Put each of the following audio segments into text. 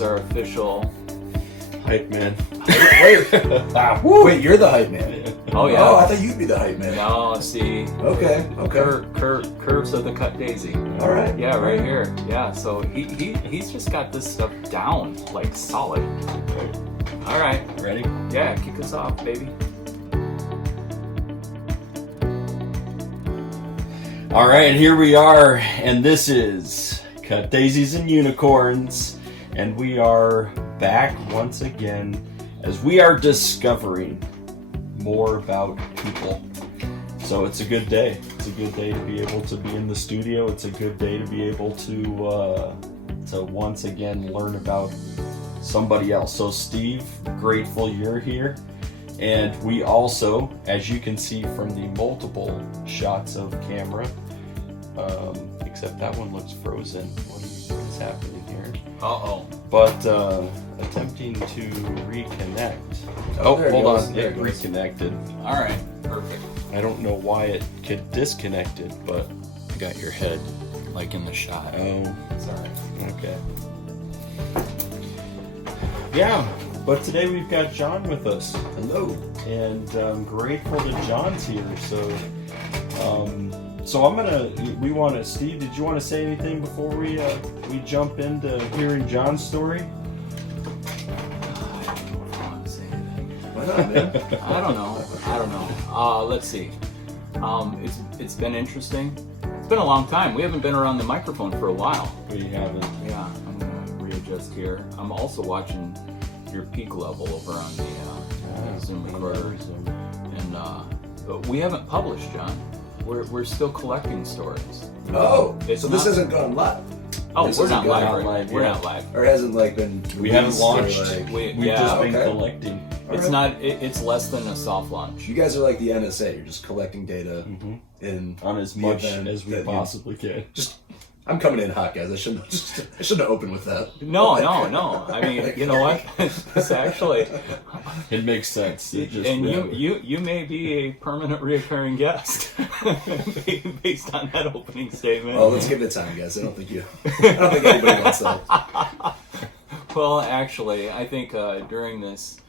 is our official hype man. Wait, you're the hype man. Oh yeah. Oh, I thought you'd be the hype man. No, see. Okay. Curves of the cut daisy. All right. Yeah, right here. Yeah, so he's just got this stuff down, like solid. All right. Ready? Yeah, kick us off, baby. All right, here we are, and this is Cut Daisies and Unicorns, and we are back once again as we are discovering more about people. So it's a good day. It's a good day to be able to be in the studio. It's a good day to be able to once again learn about somebody else. So Steve, grateful you're here. And we also, as you can see from the multiple shots of camera, except that one looks frozen. What is happening here? Uh-oh. But attempting to reconnect. Oh, hold on. It reconnected. All right, perfect. I don't know why it disconnected, but... I got your head, like in the shot. Oh. Sorry. Okay. Yeah. But today we've got John with us. Hello. And I'm grateful that John's here. So Steve, did you want to say anything before we jump into hearing John's story? I don't want to say anything. Why not, man? I don't know. Let's see. It's been interesting. It's been a long time. We haven't been around the microphone for a while. We haven't. Yeah, I'm gonna readjust here. I'm also watching your peak level over on the Zoom recorder, and but we haven't published, John. We're still collecting stories. Oh, so this hasn't gone live. Oh, This we're isn't not going live. We're not live. Or hasn't been. We haven't launched. We've just been collecting. It's not. It's less than a soft launch. You guys are like the NSA. You're just collecting data On as much as we possibly can. I'm coming in hot, guys. I shouldn't have opened with that. No. I mean, you know what? It's actually. It makes sense. You may be a permanent reoccurring guest based on that opening statement. Well, let's give it time, guys. I don't think anybody wants that. Well, actually, I think during this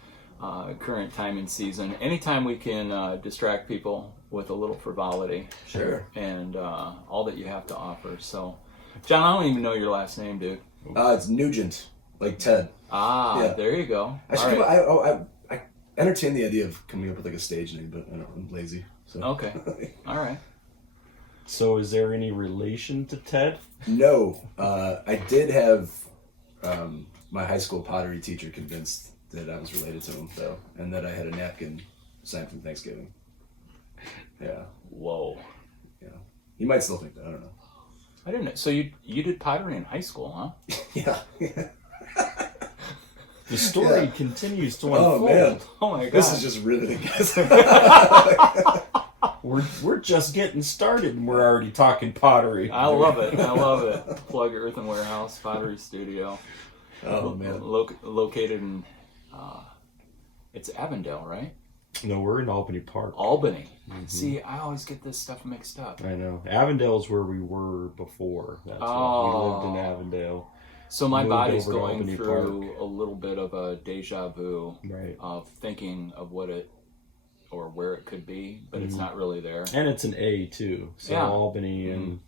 current time and season, anytime we can distract people with a little frivolity, sure, and all that you have to offer. So, John, I don't even know your last name, dude. It's Nugent, like Ted. Yeah. There you go. I entertain the idea of coming up with like a stage name, but I'm lazy. So. Okay. All right. So, is there any relation to Ted? No, I did have my high school pottery teacher convinced that I was related to him, though, and that I had a napkin signed from Thanksgiving. Yeah. Whoa. Yeah. He might still think that. I don't know. I didn't know. So you did pottery in high school, huh? Yeah. The story continues to unfold. Oh, man. Oh, my God. This is just riveting, guys. We're just getting started and we're already talking pottery. I love it. Plug Earthenware House Pottery Studio. Oh, man. Located in, it's Avondale, right? No, we're in Albany Park. Albany. Mm-hmm. See, I always get this stuff mixed up. I know. Avondale's where we were before. That's why we lived in Avondale. So my body's going through a little bit of a deja vu of thinking of what it or where it could be, but it's not really there. And it's an A too. So Albany and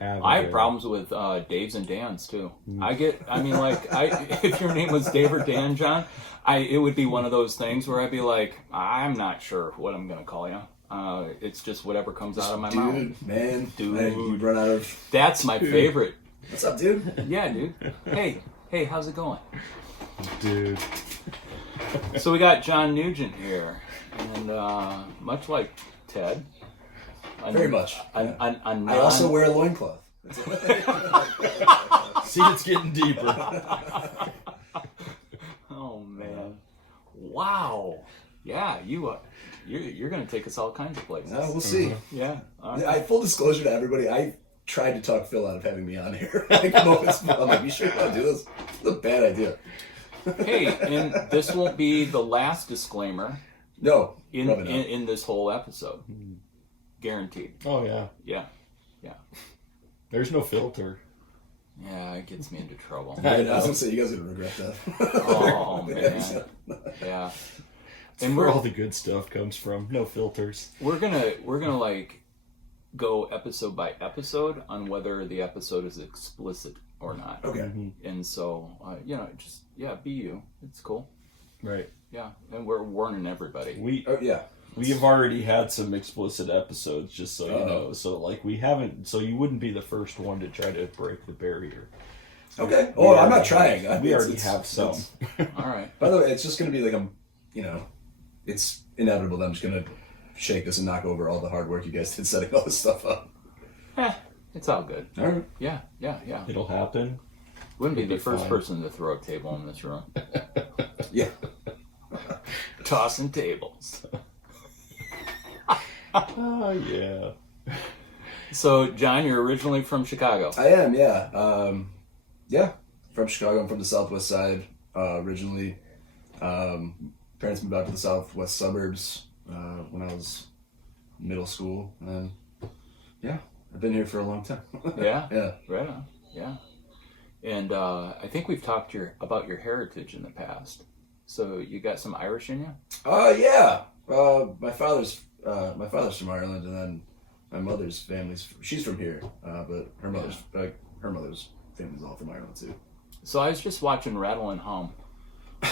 Avondale. I have problems with Daves and Dans too. If your name was Dave or Dan, John, it would be one of those things where I'd be like, I'm not sure what I'm gonna call you. It's just whatever comes out of my mouth. Dude, you run out of. That's my favorite. What's up, dude? Yeah, dude. Hey, how's it going? Dude. So we got John Nugent here, and much like Ted. Very much. I also wear a loincloth. See, it's getting deeper. Oh, man. Wow. Yeah, you're going to take us all kinds of places. We'll see. Yeah. Right. Full disclosure to everybody, I tried to talk Phil out of having me on here. I'm like, you sure you want to do this? It's a bad idea. Hey, and this won't be the last disclaimer. No. In this whole episode. Guaranteed. Oh, yeah. Yeah. There's no filter. Yeah, it gets me into trouble. I was gonna say, you guys are gonna regret that. Oh man, yeah. It's where all the good stuff comes from. No filters. We're gonna like go episode by episode on whether the episode is explicit or not. Okay. And so just be you. It's cool. Right. Yeah, and we're warning everybody. We We have already had some explicit episodes, just so you know. So like we haven't. So you wouldn't be the first one to try to break the barrier. Okay. Oh, I'm not trying. We already have some. All right. By the way, it's just gonna be like it's inevitable that I'm just gonna shake this and knock over all the hard work you guys did setting all this stuff up. It's all good. All right. Yeah. It'll happen. Wouldn't be It'll the first fine. person to throw a table in this room. Yeah. Tossing tables. Oh yeah. So, John, you're originally from Chicago. I am, yeah. Yeah, from Chicago. I'm from the southwest side originally. Parents moved out to the southwest suburbs when I was middle school. And yeah, I've been here for a long time. Yeah? Yeah. Right on. Yeah. And I think we've talked about your heritage in the past. So you got some Irish in you? Yeah. My father's from Ireland, and then my mother's she's from here, but her mother's family's all from Ireland too. So I was just watching Rattle and Hum, the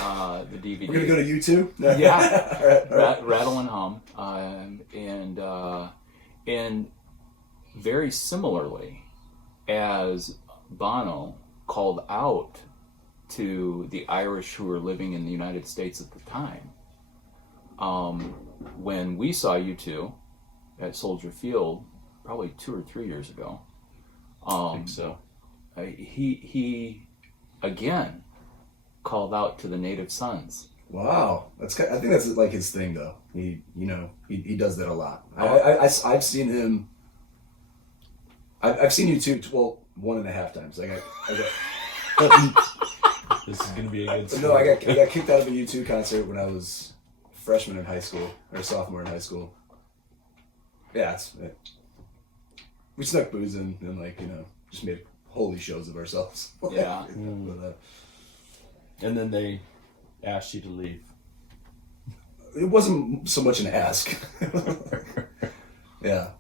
DVD. We're gonna go to YouTube. Yeah. all right. Rattle and Hum, and very similarly, as Bono called out to the Irish who were living in the United States at the time. When we saw you two at Soldier Field, probably 2 or 3 years ago, I think so. He again called out to the native sons. Wow, I think that's like his thing though. He does that a lot. I've seen him. I've seen you two 1.5 times. This is gonna be a good story. No, I got kicked out of a U2 concert when I was a freshman in high school or sophomore in high school. Yeah, we snuck booze in and just made holy shows of ourselves. Yeah. And then they asked you to leave. It wasn't so much an ask. Yeah.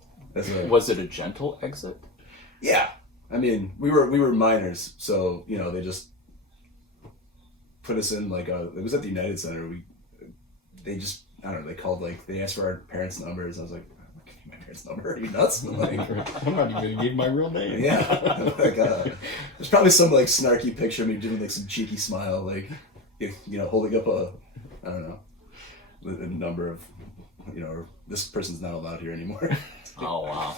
Was it a gentle exit? Yeah. I mean, we were minors, so they just put us in it was at the United Center. They called they asked for our parents' numbers. I was like, I'm not giving you my parents' number. Are you nuts? I'm not even gonna give you my real name. Yeah. There's probably some snarky picture of me doing some cheeky smile, holding up a number of, or this person's not allowed here anymore. Oh wow.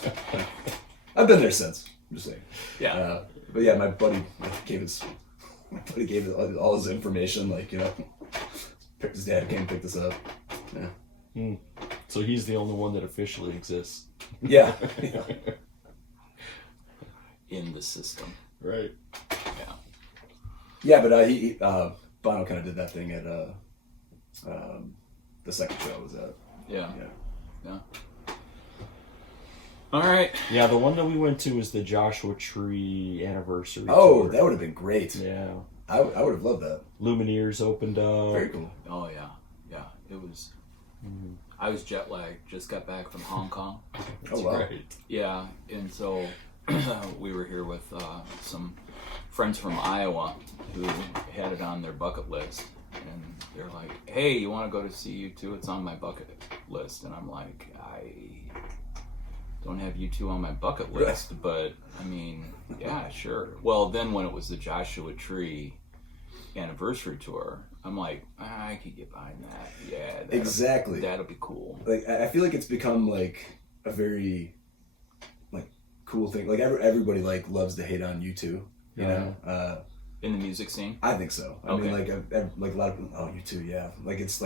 I've been there since. I'm just saying. Yeah. But yeah, my buddy gave all his information. His dad came and picked us up. Yeah. So he's the only one that officially exists. Yeah. In the system. Right. Yeah. Yeah, but Bono kind of did that thing at the second show I was at. Yeah. Yeah. All right. Yeah, the one that we went to was the Joshua Tree anniversary. Oh, tour. that would have been great. Yeah. I would have loved that. Lumineers opened up. Very cool. Oh yeah. Yeah. It was. I was jet lagged. Just got back from Hong Kong. Oh wow. Right. Yeah, and so we were here with some friends from Iowa who had it on their bucket list, and they're like, "Hey, you want to go to see U2? It's on my bucket list." And I'm like, I don't have U2 on my bucket list, but I mean, yeah, sure. Well, then when it was the Joshua Tree anniversary tour, I'm like, I could get behind that. Yeah, Exactly. That'll be cool. I feel like it's become a very cool thing. Everybody loves to hate on U2. You know. In the music scene. I think so. I mean, a lot of people. Oh, U2, yeah. It's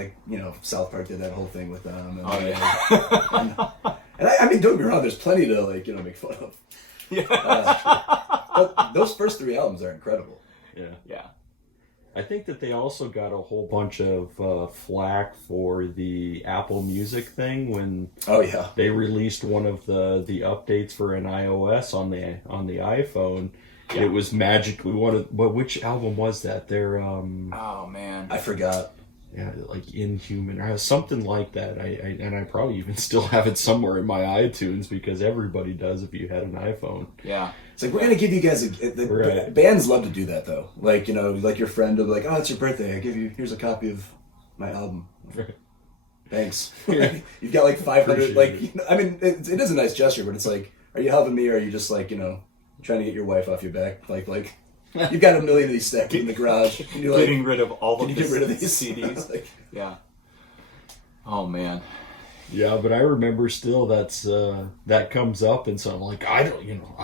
South Park did that whole thing with them. And, and I mean, don't get me wrong. There's plenty to make fun of. Yeah. But those first 3 albums are incredible. Yeah. Yeah. I think that they also got a whole bunch of flack for the Apple Music thing when they released one of the updates for an iOS on the iPhone, Yeah. It was magically which album was that? Their Oh man, I forgot. yeah, like Inhuman or something like that. I probably even still have it somewhere in my iTunes because everybody does if you had an iPhone. Yeah. It's like, we're going to give you guys Right. bands love to do that, though. Like, like your friend will be like, oh, it's your birthday. here's a copy of my album. Right. Thanks. You've got like 500, Appreciate like, I mean, it is a nice gesture, but it's like, are you helping me or are you just like, trying to get your wife off your back? Like, you've got 1 million of these stacked in the garage. And you're like, Getting rid of all can of you get rid of these CDs. like, Yeah. Oh man. Yeah, but I remember still that comes up, and so I'm like, I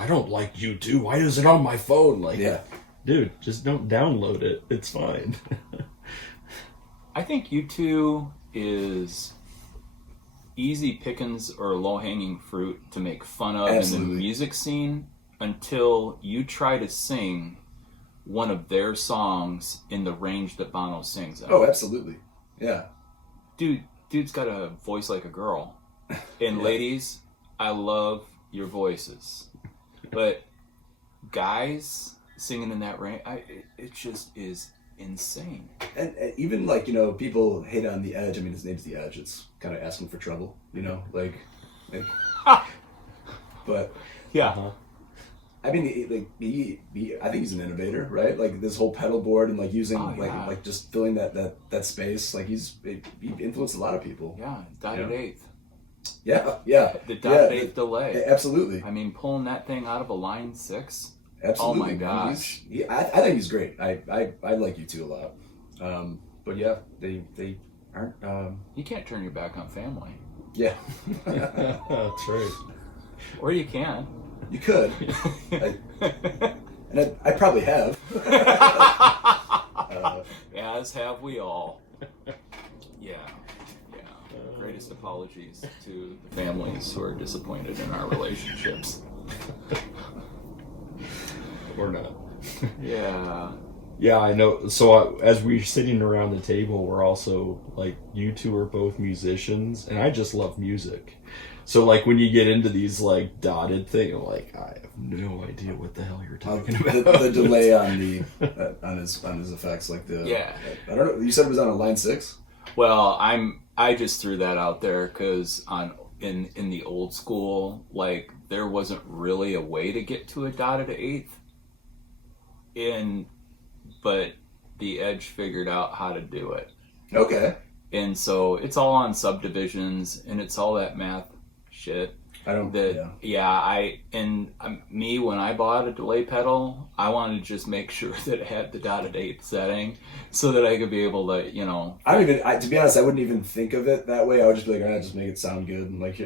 don't like U2. Why is it on my phone? Like, yeah. dude, just don't download it. It's fine. I think U2 is easy pickings or low-hanging fruit to make fun of Absolutely. in the music scene until you try to sing one of their songs in the range that Bono sings at. Oh, absolutely. Yeah. Dude's got a voice like a girl. And Yeah. ladies, I love your voices. But guys singing in that range, it just is insane. And even like, people hate on The Edge. I mean, his name's The Edge. It's kind of asking for trouble, like but Yeah. Uh-huh. I mean, I think he's an innovator, right? Like this whole pedal board and like using like just filling that space. Like he influenced a lot of people. Yeah, dotted eighth. Yeah. The dotted eighth delay. Yeah, absolutely. I mean, pulling that thing out of a line 6. Absolutely. Oh my man. gosh. I think he's great. I like you too a lot. But yeah, they aren't. You can't turn your back on family. Yeah. That's right. Or you can. You could. And I probably have. As have we all. Yeah. Greatest apologies to the families who are disappointed in our relationships. Or not. Yeah. Yeah, I know. So as we're sitting around the table, we're also like, you two are both musicians, and I just love music. So like when you get into these like dotted thing, I'm like, I have no idea what the hell you're talking about. The delay on the on his effects, like the I don't know. You said it was on a line 6. Well, I just threw that out there because in the old school, like there wasn't really a way to get to a dotted eighth. But the Edge figured out how to do it. Okay. And so it's all on subdivisions and it's all that math shit. I don't. Me when I bought a delay pedal, I wanted to just make sure that it had the dotted eighth setting so that I could be able to, I don't even. To be honest, I wouldn't even think of it that way. I would just be like, all right, just make it sound good. And like,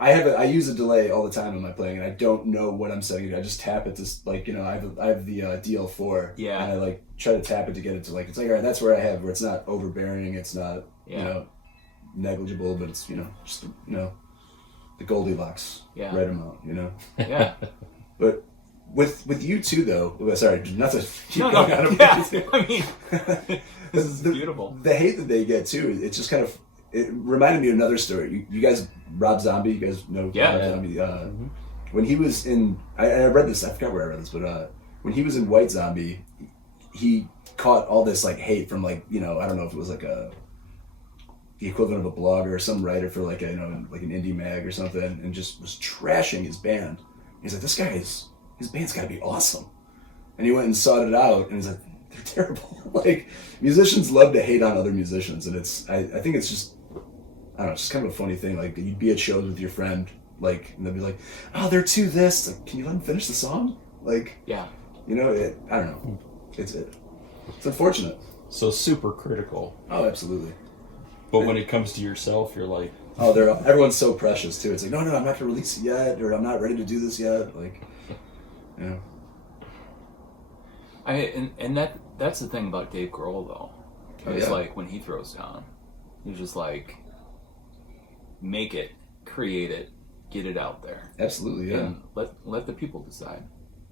I use a delay all the time in my playing, and I don't know what I'm setting. I just tap it to like, I have the DL4. Yeah. And I like try to tap it to get it to like, it's like, all right, that's where I have where it's not overbearing, it's not negligible, but it's just the Goldilocks right amount, Yeah. But with you too, though. Sorry, not to keep No, going on. yeah. I mean, this is beautiful. The hate that they get too, it's just kind of. It reminded me of another story. You guys, Rob Zombie. You guys know Rob Zombie. When he was in, I read this. I forgot where I read this, but when he was in White Zombie, he caught all this like hate from like I don't know if it was like the equivalent of a blogger or some writer for like like an indie mag or something, and just was trashing his band. He's like, his band's got to be awesome, and he went and sought it out, and he's like, they're terrible. Like musicians love to hate on other musicians, and I think it's just I don't know, it's just kind of a funny thing. Like you'd be at shows with your friend, like, and they'd be like, oh, they're too this. Like, can you let them finish the song? Like, yeah, I don't know. It's unfortunate. So super critical. Oh, absolutely. But when it comes to yourself, you're like, oh, everyone's so precious too. It's like, no, I'm not going to release it yet, or I'm not ready to do this yet. Like, that's the thing about Dave Grohl though. It's like when he throws down, he's just like, make it, create it, get it out there. Absolutely, yeah. And let the people decide.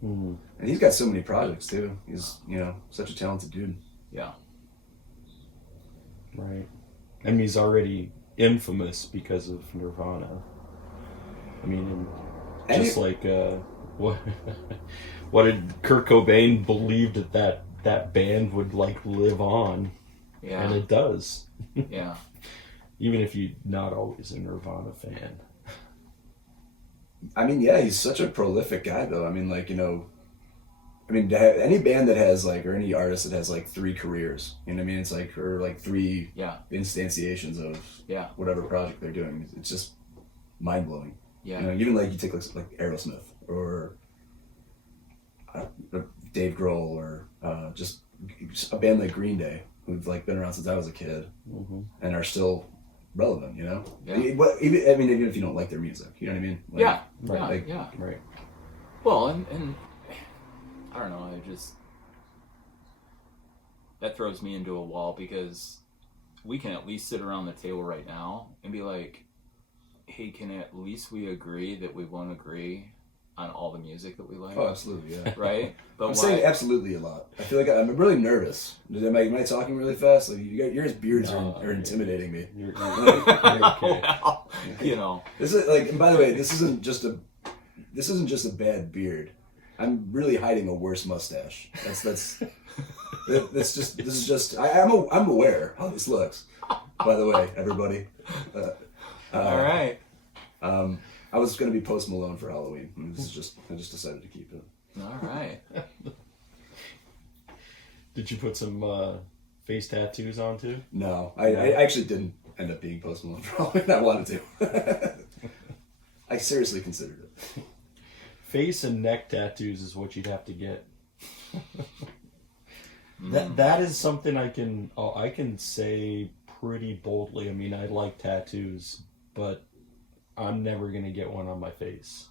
And he's got so many projects too. He's such a talented dude. Yeah. right. And he's already infamous because of Nirvana. I mean, what did Kurt Cobain believed that band would like live on, Yeah. and it does. Yeah. Even if you're not always a Nirvana fan. I mean, yeah, he's such a prolific guy, though. I mean, like, you know, I mean, to have any band that has like, or any artist that has like 3 careers, you know what I mean? It's like, or like 3 instantiations of whatever project they're doing. It's just mind blowing. Yeah. You know, even like you take like Aerosmith or Dave Grohl or just a band like Green Day, who've like been around since I was a kid and are still relevant, you know? Yeah. Even if you don't like their music, you know what I mean? Like, Right. Well, and I don't know, that throws me into a wall, because we can at least sit around the table right now and be like, hey, can at least we agree that we won't agree on all the music that we like? Oh, absolutely, yeah. Right? But I'm saying absolutely a lot. I feel like I'm really nervous. Am I talking really fast? Like your beards are intimidating me. You're okay. Well, you know. This is like, and by the way, this isn't just a bad beard. I'm really hiding a worse mustache. I'm aware how this looks. By the way, everybody. All right. I was gonna be Post Malone for Halloween. I just decided to keep it. All right. Did you put some face tattoos on too? No, I actually didn't end up being Post Malone for Halloween. I wanted to. I seriously considered it. Face and neck tattoos is what you'd have to get. That is something I can say pretty boldly. I mean, I like tattoos, but I'm never gonna get one on my face.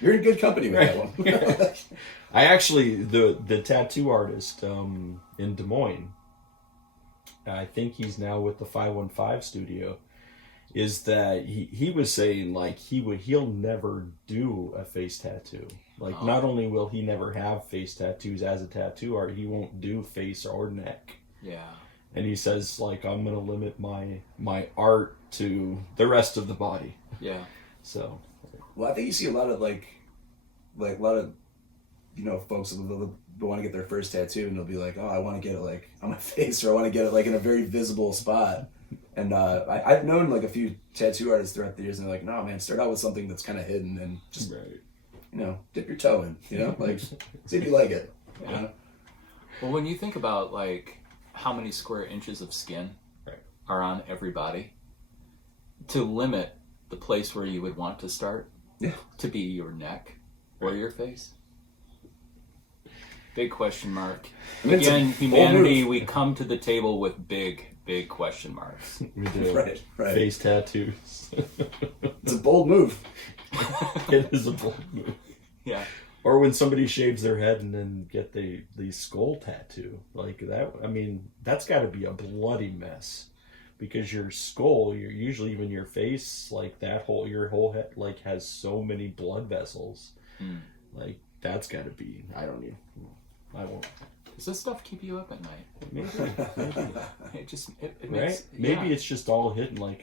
You're in good company with that one. I actually, the tattoo artist in Des Moines, I think he's now with the 515 studio, is that he was saying like he'll never do a face tattoo. Like not only will he never have face tattoos as a tattoo art, he won't do face or neck. Yeah. And he says like, I'm gonna limit my art to the rest of the body. Yeah. So. Well, I think you see a lot of like a lot of, you know, folks that want to get their first tattoo and they'll be like, oh, I want to get it like on my face, or I want to get it like in a very visible spot. And I've known like a few tattoo artists throughout the years, and they're like, no, man, start out with something that's kind of hidden and just, you know, dip your toe in, you know, like see if you like it. Yeah. You know? Well, when you think about like how many square inches of skin are on every body, to limit the place where you would want to start to be your neck or your face. Big question mark. Again, humanity, we come to the table with big question marks. We do. Right. Face tattoos. It's a bold move. It is a bold move. Yeah. Or when somebody shaves their head and then get the skull tattoo. Like that, I mean, that's got to be a bloody mess. Because your skull, usually even your face, like your whole head, like has so many blood vessels. Like that's got to be. I won't. Does this stuff keep you up at night? Maybe. It Right? makes, Maybe it's just all hidden. Like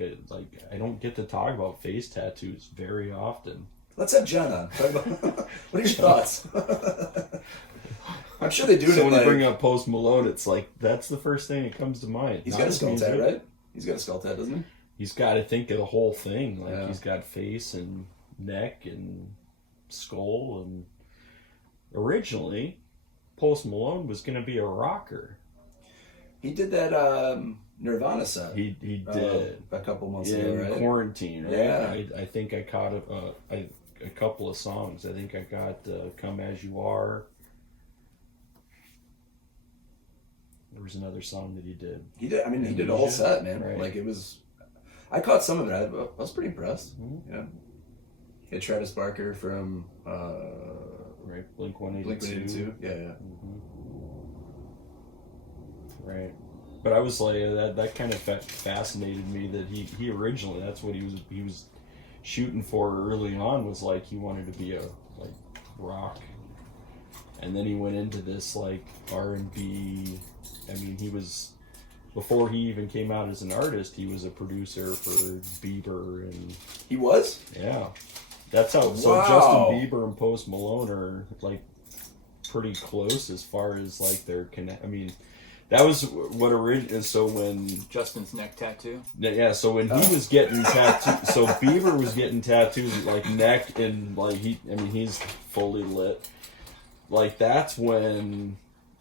I don't get to talk about face tattoos very often. Let's have John on. What are your thoughts? I'm sure they do it. So when you bring up Post Malone, it's like that's the first thing that comes to mind. He's got a skull tat, right? He's got a skull tat, doesn't he? He's got to think of the whole thing. Like he's got face and neck and skull. And originally, Post Malone was going to be a rocker. He did that Nirvana set. He did a couple months ago, right? In quarantine, right? Yeah. I think I caught a couple of songs. I think I got "Come As You Are." There was another song that he did. He did. I mean, he did a whole set, man. Right. Like it was. I caught some of it. I was pretty impressed. Mm-hmm. Yeah. He had Travis Barker from right, Blink-182. Yeah. Mm-hmm. Right. But I was like, that kind of fascinated me that he originally, that's what he was shooting for early on, was like he wanted to be a like rock, and then he went into this like R&B. I mean, he was, before he even came out as an artist, he was a producer for Bieber and... He was? Yeah. That's how. So Wow. Justin Bieber and Post Malone are like pretty close as far as like their connect. I mean, that was what originally. So when Justin's neck tattoo. yeah, so when he was getting tattooed, so Bieber was getting tattoos like neck and like he's fully lit. Like that's when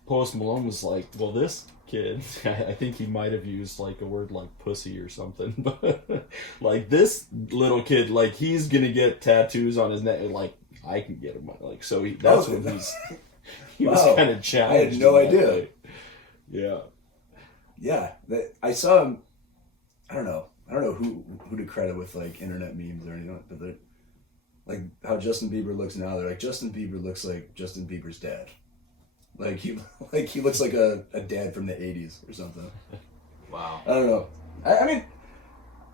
Post Malone was like, well, this kid, I think he might have used like a word like pussy or something, but like this little kid, like he's gonna get tattoos on his neck, and like I can get him, like so. That's when he was Wow. kind of challenged. I had no in that idea. way. Yeah. Yeah, I saw him. I don't know who to credit with like internet memes or anything, but they're like how Justin Bieber looks now. They're like Justin Bieber looks like Justin Bieber's dad. Like he looks like a dad from the '80s or something. Wow. I don't know. I mean,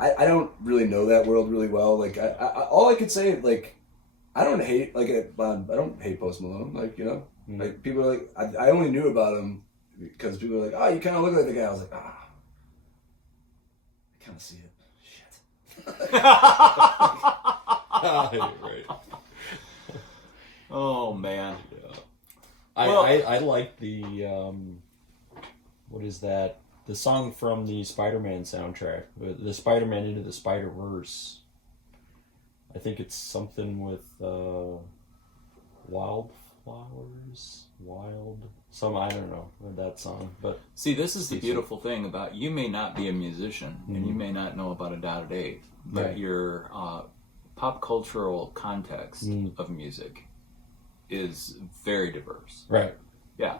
I don't really know that world really well. Like I all I could say like I don't hate Post Malone. Like like people are like I only knew about him because people are like, oh, you kind of look like the guy. I was like, I kind of see it. Shit. Right. Oh man. Yeah. Well- I like the what is that? The song from the Spider-Man soundtrack, the Spider-Man Into the Spider-Verse. I think it's something with I don't know that song, but See, this is the beautiful thing about you may not be a musician and you may not know about a dotted eighth, but Right. your pop cultural context of music is very diverse. right. Yeah.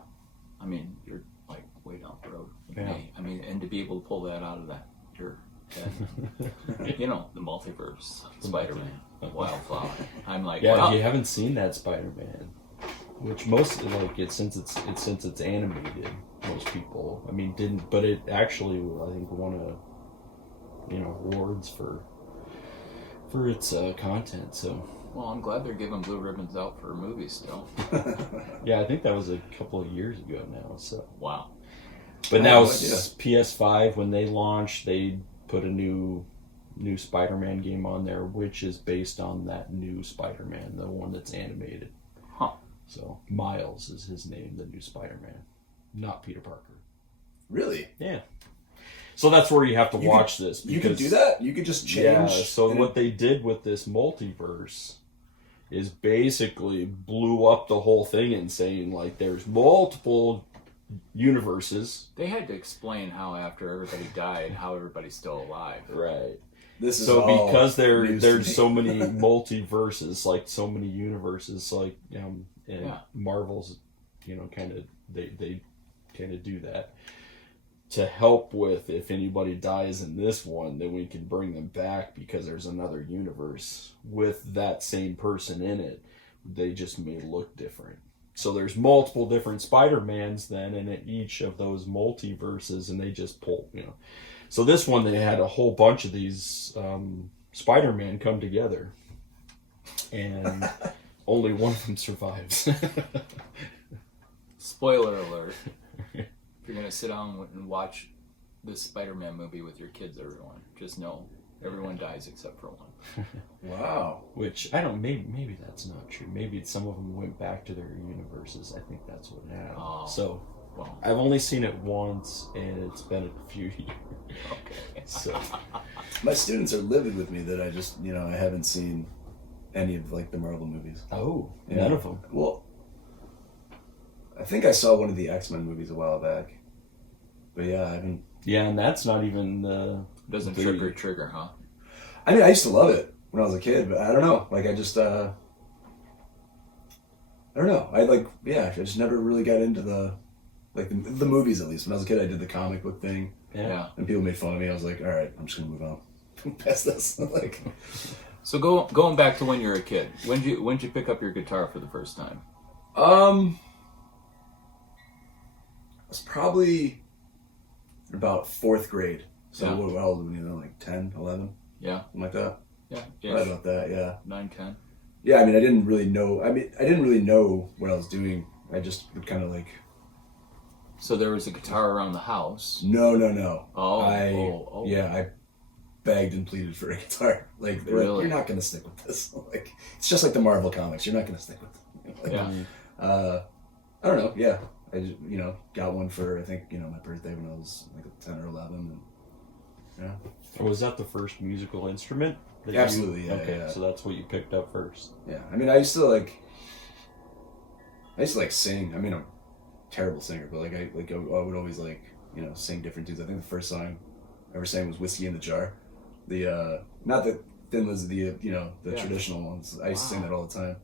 I mean, you're like way down the road with Yeah. me. I mean, and to be able to pull that out of that, your head, the multiverse, Spider-Man, Wildflower. I'm like, Yeah, wow. you haven't seen that Spider-Man, which most like since it's animated, most people didn't, but it actually I think won awards for its content. So Well, I'm glad they're giving blue ribbons out for movies still. yeah, I think that was a couple of years ago now. So Wow. but I now had no idea. PS5 when they launched, they put a new Spider-Man game on there, which is based on that new Spider-Man, the one that's animated. Huh. So Miles is his name, the new Spider-Man, not Peter Parker. Really? Yeah. So that's where you have to You watch this. You could do that? You could just change? Yeah, so and what they did with this multiverse is basically blew up the whole thing and saying, like, there's multiple universes. They had to explain how after everybody died, how everybody's still alive. Right. This is So all because news to there's me. so many multiverses, like so many universes, like and Yeah. Marvel's, kind of they kind of do that to help with if anybody dies in this one, then we can bring them back because there's another universe with that same person in it. They just may look different. So there's multiple different Spider-Mans then in each of those multiverses, and they just pull, So this one, they had a whole bunch of these Spider-Man come together, and only one of them survives. Spoiler alert. If you're going to sit down and watch this Spider-Man movie with your kids, everyone, just know everyone dies except for one. Wow. Which, I don't, maybe that's not true. Maybe some of them went back to their universes. I think that's what happened. Oh. So, Well, I've only seen it once, and it's been a few years. okay. So, My students are livid with me that I just, I haven't seen any of like the Marvel movies. oh, Yeah. none of them. Well, I think I saw one of the X-Men movies a while back. But yeah, I haven't. Yeah, and that's not even the... Doesn't the- trick or trigger, huh? I mean, I used to love it when I was a kid, but I don't know. Like, I just, I don't know. I just never really got into the movies, at least. When I was a kid, I did the comic book thing, Yeah. and people made fun of me. I was like, all right, I'm just going to move on past this. Like, So going back to when you were a kid, when did you pick up your guitar for the first time? I was probably about 4th grade. So Yeah. what old were you, like 10, 11? Yeah. Something like that? Yeah. Right about that, yeah. 9, 10. Yeah, I mean, I didn't really know. I didn't really know what I was doing. I just would kind of like, So there was a guitar around the house. no. Oh. I begged and pleaded for a guitar. Like, they're Really? like, you're not going to stick with this. Like, it's just like the Marvel comics. You're not going to stick with it. Like, Yeah. I don't know. Yeah. I just, got one for, I think, my birthday when I was like 10 or 11. And, yeah. Was that the first musical instrument? Absolutely, yeah. Okay, yeah. so that's what you picked up first. Yeah. I mean, I used to sing. I mean, I'm a terrible singer, but I would always sing different tunes. I think the first song I ever sang was Whiskey in the Jar. The not the Thin Lizzy, the traditional ones. I used to sing that all the time.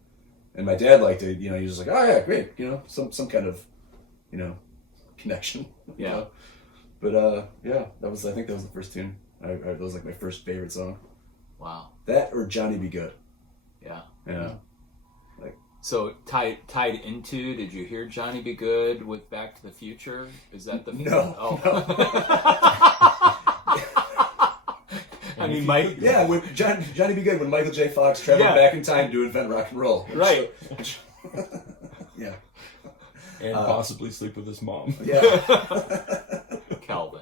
And my dad liked it. He was just like, oh yeah, great. Some kind of connection. Yeah. But I think that was the first tune. That was like my first favorite song. Wow. That or Johnny Be Good. Yeah. Yeah. So tied into, did you hear Johnny Be Good with Back to the Future? Is that the No. Oh. No. I mean, Mike. Yeah, when Johnny Be Good when Michael J. Fox traveled back in time to invent rock and roll. Right. Yeah. And possibly sleep with his mom. Yeah. Calvin.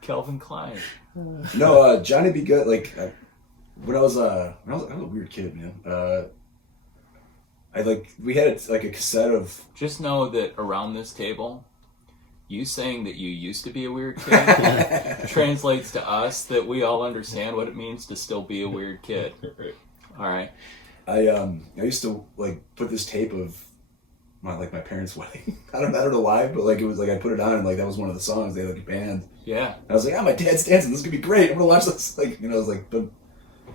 Calvin Klein. No, Johnny Be Good. When I was a weird kid, man. We had a cassette of. Just know that around this table, you saying that you used to be a weird kid translates to us that we all understand what it means to still be a weird kid. All right. I used to put this tape of my parents' wedding. I don't know why, but it was I put it on and that was one of the songs. They had a band. Yeah. And I was like, my dad's dancing. This is gonna be great. I'm gonna watch this. I was like, but.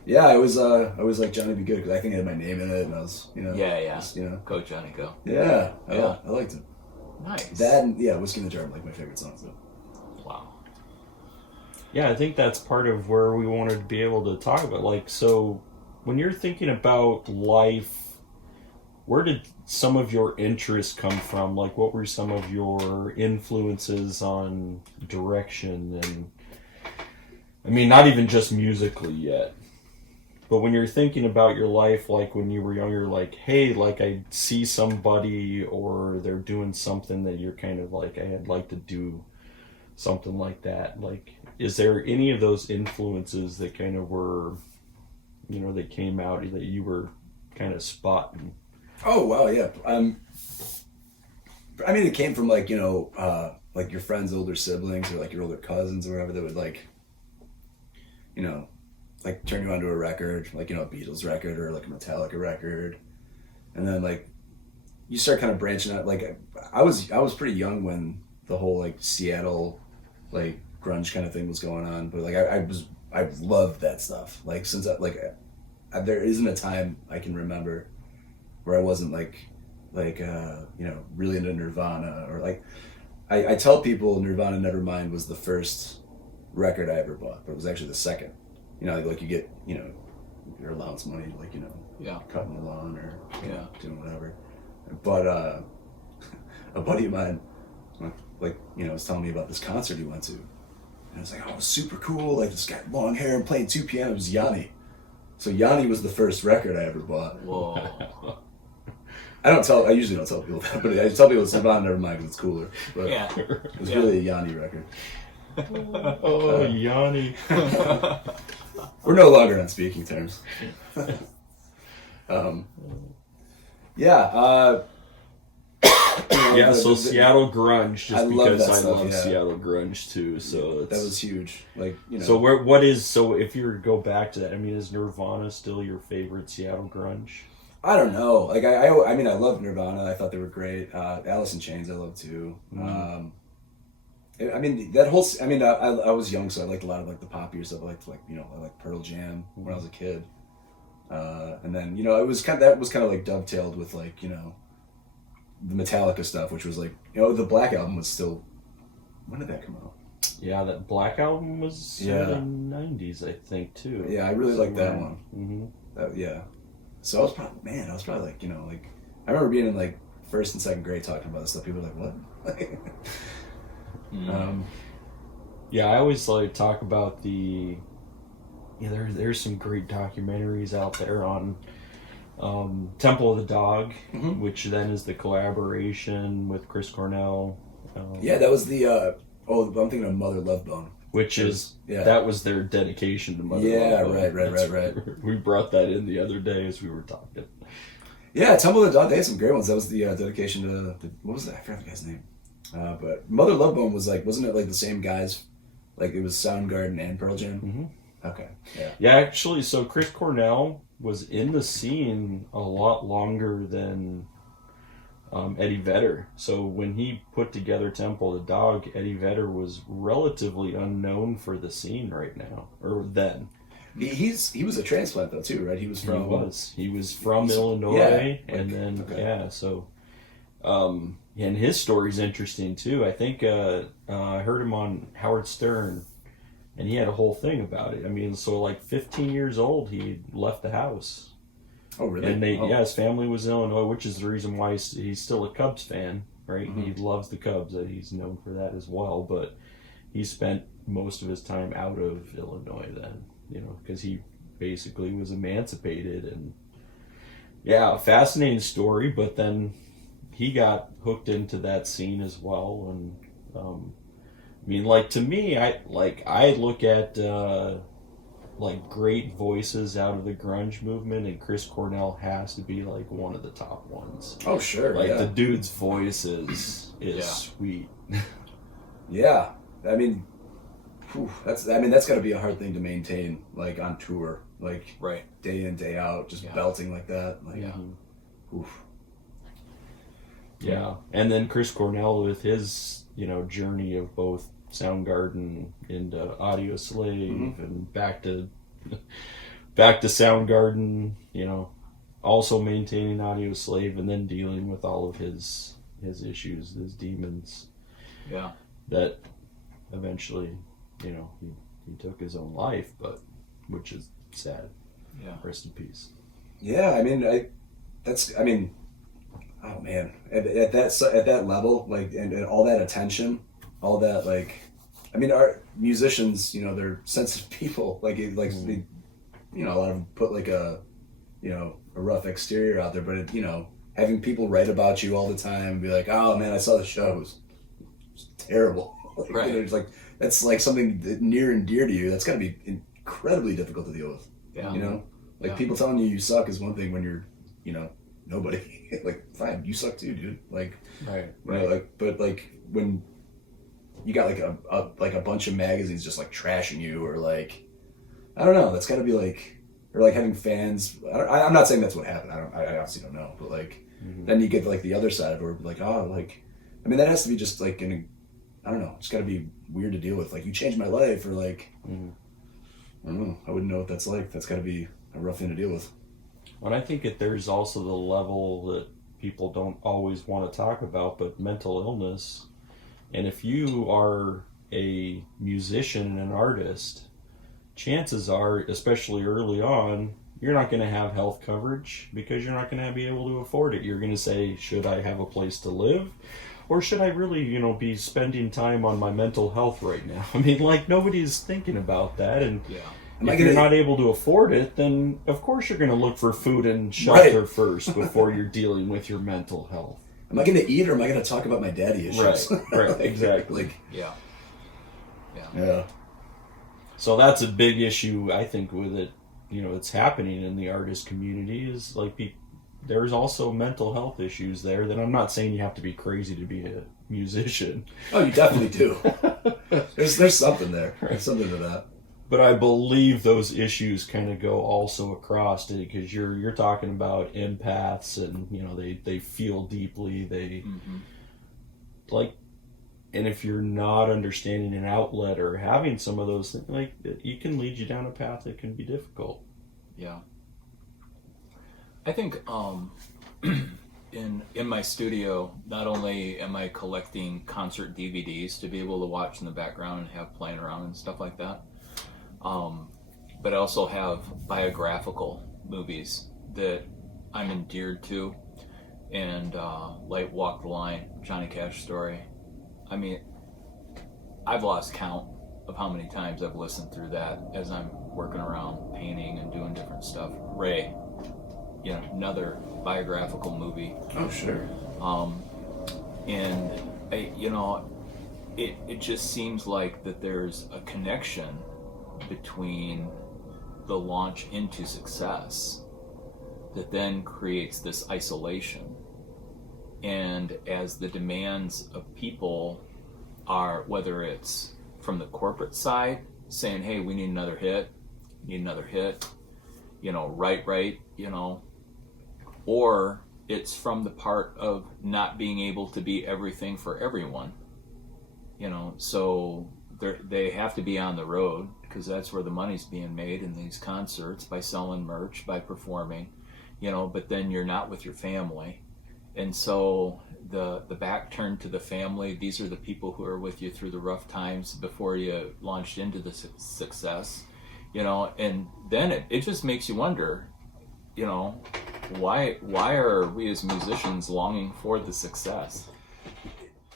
Yeah, I was like Johnny Be Good because I think it had my name in it, and I was, Yeah. just, Go Johnny, go. Yeah, Yeah. I liked it. Nice. That and Whiskey in the Jar were my favorite songs though. Wow. Yeah, I think that's part of where we wanted to be able to talk about. So when you're thinking about life, where did some of your interests come from? What were some of your influences on direction? And I mean, not even just musically yet. But when you're thinking about your life, when you were younger, hey, I see somebody or they're doing something that you're kind of I'd like to do something like that. Is there any of those influences that kind of were, that came out that you were kind of spotting? Oh, wow, yeah. I mean, it came from your friends' older siblings or your older cousins or whatever that would turn you onto a record, a Beatles record or a Metallica record. And then you start kind of branching out. I was pretty young when the whole Seattle grunge kind of thing was going on, but I loved that stuff. Since there isn't a time I can remember where I wasn't really into Nirvana or I tell people Nirvana Nevermind was the first record I ever bought, but it was actually the second. You get, your allowance money, cutting the lawn or doing whatever. But a buddy of mine, was telling me about this concert he went to. And I was like, oh, it was super cool. This guy had long hair and playing two pianos. It was Yanni. So Yanni was the first record I ever bought. Whoa. I usually don't tell people that, but I tell people it's Nirvana Nevermind because it's cooler. But Yeah. it was really a Yanni record. Oh, Yanni. We're no longer on speaking terms. So Seattle grunge, just because I stuff, love Seattle grunge too. So that was huge. So if you were to go back to that, I mean, is Nirvana still your favorite Seattle grunge? I don't know. I mean, I love Nirvana. I thought they were great. Alice in Chains, I love too. I mean, that whole. I mean, I was young, so I liked a lot of the poppier stuff. I liked Pearl Jam when I was a kid. And then it was kind of dovetailed with the Metallica stuff, which was the Black Album was still. When did that come out? Yeah, that Black Album was in the 90s, I think, too. Yeah, I really liked that one. Mm-hmm. So I was probably I remember being in first and second grade talking about this stuff. People were like, what? Yeah, I always talk about there's some great documentaries out there on Temple of the Dog, which then is the collaboration with Chris Cornell. That was the I'm thinking of Mother Love Bone. which is that was their dedication to Mother Love Bone. Right. We brought that in the other day as we were talking. Yeah, Temple of the Dog, they had some great ones. That was the dedication to what was that? I forgot the guy's name. But Mother Love Bone was like, wasn't it like the same guys? Like it was Soundgarden and Pearl Jam. Mm-hmm. Okay. Yeah. Yeah, actually, so Chris Cornell was in the scene a lot longer than Eddie Vedder. So when he put together Temple of the Dog, Eddie Vedder was relatively unknown for the scene right now, or then. He was a transplant though too, right? He was from Illinois, and then so. And his story's interesting too. I think I heard him on Howard Stern, and he had a whole thing about it. I mean, so like 15 years old, he left the house. Oh, really? And his family was in Illinois, which is the reason why he's still a Cubs fan, right? Mm-hmm. He loves the Cubs, that he's known for that as well. But he spent most of his time out of Illinois then, because he basically was emancipated. And yeah, fascinating story. But then he got hooked into that scene as well. And I mean, like, to me, I look at like great voices out of the grunge movement, and Chris Cornell has to be like one of the top ones. Oh, sure. Like the dude's voice is sweet. Yeah. I mean, that's got to be a hard thing to maintain, like on tour, like day in, day out, just belting like that. Like, oof. Yeah, and then Chris Cornell with his, journey of both Soundgarden into Audio Slave and back to Soundgarden, also maintaining Audio Slave and then dealing with all of his issues, his demons. Yeah. That eventually, he took his own life, which is sad. Yeah. Rest in peace. Yeah, I mean, oh man, at that level, like, and all that attention, all that, like, I mean, our musicians, they're sensitive people. Like, they, a lot of them put like a rough exterior out there, but having people write about you all the time and be like, oh man, I saw the show, it was terrible. Like, right. It's like, that's like something near and dear to you. That's got to be incredibly difficult to deal with. Yeah. People telling you suck is one thing when you're, nobody. Like, fine, you suck too, dude. Like, right. But like when you got like a bunch of magazines just like trashing you, or like, I don't know, that's got to be like, or like having fans. I'm not saying that's what happened. I obviously don't know, but like, then you get like the other side of it, where like, oh, like, I mean, that has to be just like I don't know, it's got to be weird to deal with. Like, you changed my life, or like, I don't know, I wouldn't know what that's like. That's got to be a rough thing to deal with. And I think there's also the level that people don't always want to talk about, but mental illness. And if you are a musician and an artist, chances are, especially early on, you're not going to have health coverage because you're not going to be able to afford it. You're going to say, should I have a place to live? Or should I really, be spending time on my mental health right now? I mean, like, nobody's thinking about that. And if you're not able to afford it, then of course you're going to look for food and shelter first before you're dealing with your mental health. Am I going to eat, or am I going to talk about my daddy issues? Right, exactly. Like, yeah. So that's a big issue, I think, with it. It's happening in the artist community is like there's also mental health issues there that I'm not saying you have to be crazy to be a musician. Oh, you definitely do. There's something there. There's something to that. But I believe those issues kind of go also across it, because you're talking about empaths, and they feel deeply, they like, and if you're not understanding an outlet or having some of those things, like, it can lead you down a path that can be difficult. Yeah. I think in my studio, not only am I collecting concert DVDs to be able to watch in the background and have playing around and stuff like that, but I also have biographical movies that I'm endeared to, and like Walk the Line, Johnny Cash story. I mean, I've lost count of how many times I've listened through that as I'm working around painting and doing different stuff. Ray, another biographical movie. Oh, sure. And it just seems like that there's a connection between the launch into success that then creates this isolation. And as the demands of people are, whether it's from the corporate side saying, hey, we need another hit, right, or it's from the part of not being able to be everything for everyone, so they have to be on the road because that's where the money's being made in these concerts, by selling merch, by performing, but then you're not with your family. And so the back turned to the family. These are the people who are with you through the rough times before you launched into the success, and then it just makes you wonder, why are we as musicians longing for the success?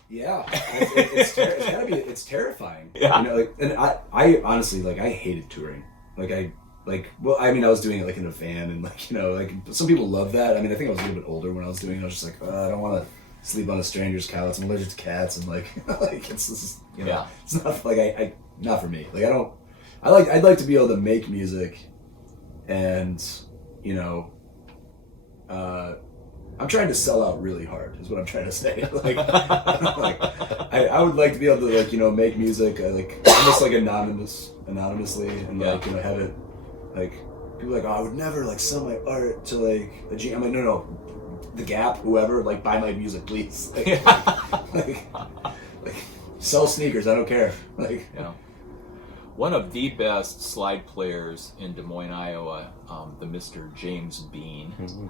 Yeah, it's terrifying. Yeah. And I honestly, I hated touring. I was doing it in a van, and some people love that. I think I was a little bit older when I was doing it. I was just like, I don't want to sleep on a stranger's couch. I'm allergic to cats, and it's not not for me. I'd like to be able to make music, and I'm trying to sell out really hard, is what I'm trying to say. I would like to be able to make music almost anonymously, and have it people I would never sell my art to a G. I'm like, no, The Gap, whoever, buy my music, please. Sell sneakers, I don't care. One of the best slide players in Des Moines, Iowa, the Mr. James Bean. Mm-hmm.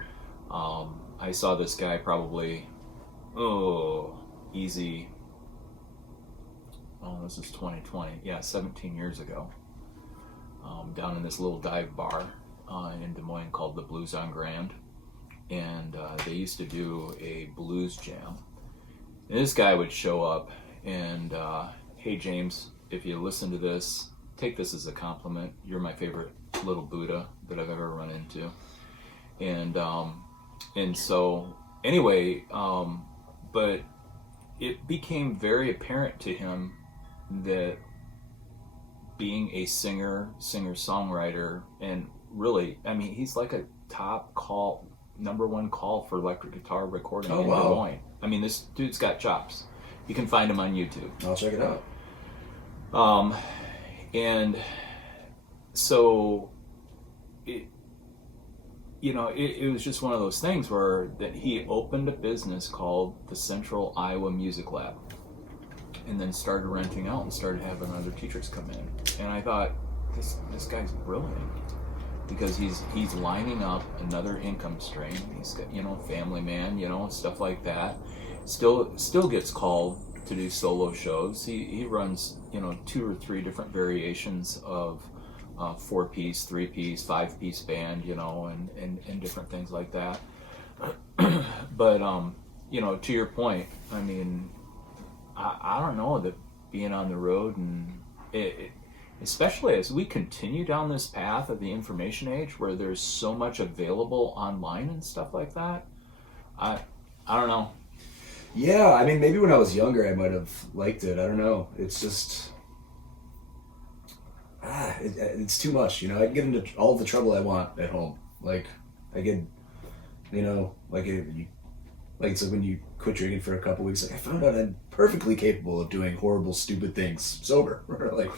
I saw this guy probably, easy. Oh, this is 2020. Yeah, 17 years ago. Down in this little dive bar in Des Moines called the Blues on Grand. And they used to do a blues jam. And this guy would show up and, hey, James, if you listen to this, take this as a compliment. You're my favorite little Buddha that I've ever run into. And so, anyway, but it became very apparent to him that being a singer-songwriter, and really, he's like a top call, number one call for electric guitar recording in Des Moines. This dude's got chops. You can find him on YouTube. I'll check it out. And so it was just one of those things where that he opened a business called the Central Iowa Music Lab, and then started renting out and started having other teachers come in. And I thought, this guy's brilliant, because he's lining up another income stream. He's got, family man, stuff like that. Still gets called to do solo shows. He runs 2 or 3 different variations of 4-piece, 3-piece, 5-piece band, and different things like that. But to your point, I don't know, that being on the road, and especially as we continue down this path of the information age where there's so much available online and stuff like that, I don't know. Yeah, maybe when I was younger I might have liked it. I don't know. It's just it's too much. I can get into all the trouble I want at home. I get, it's like when you quit drinking for a couple weeks. I found out I'm perfectly capable of doing horrible, stupid things sober. I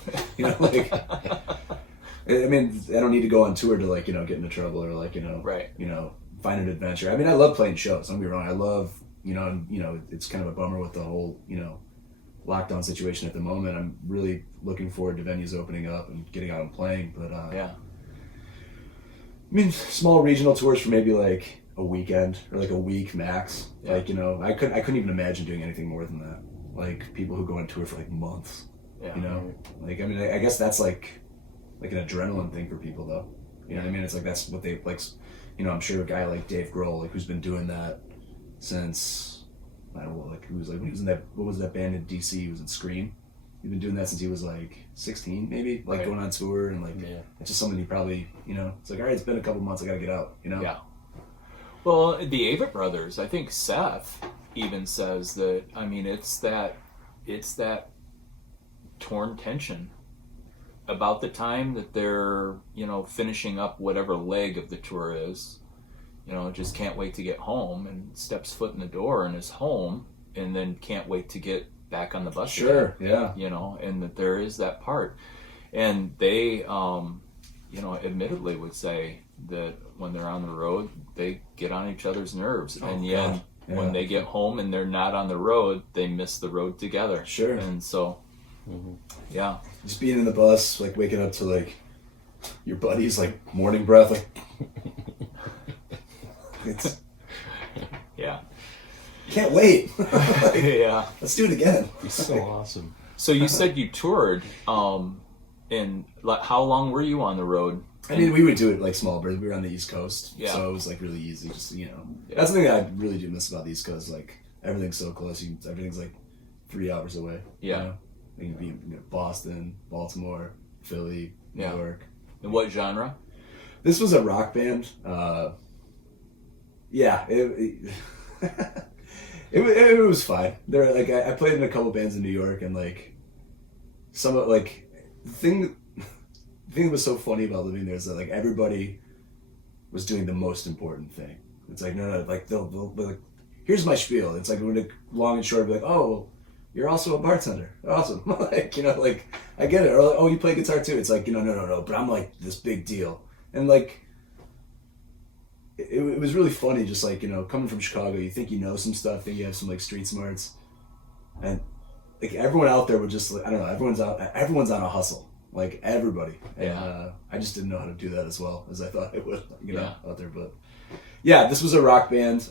don't need to go on tour to get into trouble or right. Find an adventure. I love playing shows. Don't get me wrong. I love it's kind of a bummer with the whole lockdown situation at the moment. I'm really looking forward to venues opening up and getting out and playing. But yeah. Small regional tours for maybe a weekend or a week max. Yeah. I couldn't even imagine doing anything more than that. People who go on tour for months. Yeah. I guess that's an adrenaline thing for people though. You know what I mean? It's that's what they I'm sure a guy like Dave Grohl, who's been doing that since, I don't know, when he was in that, what was that band in DC? He was in Scream. He's been doing that since he was 16, maybe, right. Going on tour, and it's just something he probably, it's all right, it's been a couple months, I gotta get out, Yeah. Well, the Avett Brothers, I think Seth even says that, it's that torn tension about the time that they're, finishing up whatever leg of the tour is. Just can't wait to get home, and steps foot in the door and is home, and then can't wait to get back on the bus. Sure, again, and that there is that part. And they, admittedly would say that when they're on the road, they get on each other's nerves. Oh, and yet, when they get home and they're not on the road, they miss the road together. Sure. And so, yeah. Just being in the bus, like waking up to like your buddy's like morning breath, like it's yeah. Can't wait. Yeah. Let's do it again. It's so awesome. So you said you toured, and how long were you on the road? I mean, we would do it like small birds. We were on the East Coast, Yeah. so it was like really easy. Just That's the thing that I really do miss about the East Coast. Like everything's so close. Everything's like 3 hours away. Yeah. You can be Boston, Baltimore, Philly, New Yeah. York. And what genre? This was a rock band. Yeah, it was fine. There, like I played in a couple bands in New York, and like some of like the thing that was so funny about living there is that like everybody was doing the most important thing. It's like no, like they'll be like, here's my spiel. It's like when long and short, be like, oh, you're also a bartender. Awesome. Like like I get it. Or like, oh, you play guitar too. It's like no, but I'm like this big deal, and like. It was really funny, just like, coming from Chicago, you think you know some stuff, think you have some like street smarts, and like everyone out there would just, like, I don't know, everyone's on a hustle, like everybody. Yeah. And I just didn't know how to do that as well as I thought I would, Yeah. out there. But yeah, this was a rock band.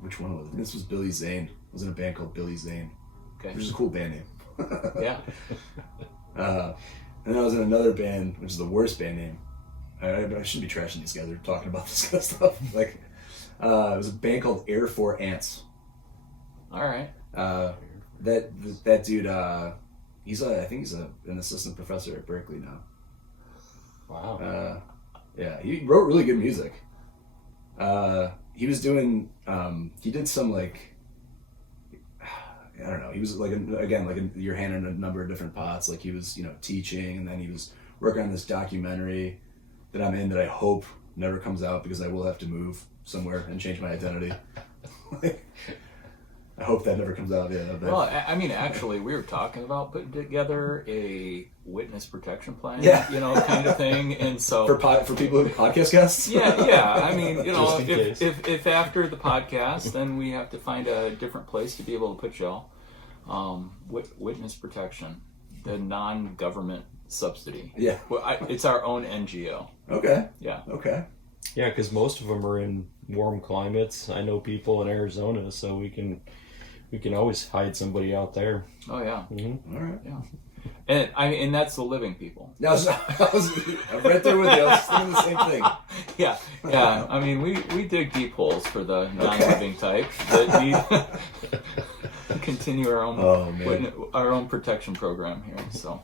Which one was it? This was Billy Zane. I was in a band called Billy Zane, Okay. which is a cool band name. Yeah. And then I was in another band, which is the worst band name. I shouldn't be trashing these guys. They're talking about this kind of stuff. Like, it was a band called Air for Ants. All right. That dude, I think he's an assistant professor at Berkeley now. Wow. Yeah, he wrote really good music. He was doing, he did some like, I don't know. He was like, your hand in a number of different pots. Like he was, teaching, and then he was working on this documentary that I'm in that I hope never comes out because I will have to move somewhere and change my identity. I hope that never comes out. Yeah. Well, I mean, actually, we were talking about putting together a witness protection plan, Yeah. Kind of thing, and so for people who podcast guests. yeah. I mean, Just in case. if after the podcast, then we have to find a different place to be able to put y'all. Witness protection, the non-government subsidy. Yeah. Well, it's our own NGO. Okay. Yeah. Okay. Yeah, because most of them are in warm climates. I know people in Arizona, so we can always hide somebody out there. Oh yeah. Mm-hmm. All right. Yeah. And that's the living people. I was right there with you. I was thinking the same thing. Yeah. I mean, we dig deep holes for the non-living type that need continue our own protection program here. So.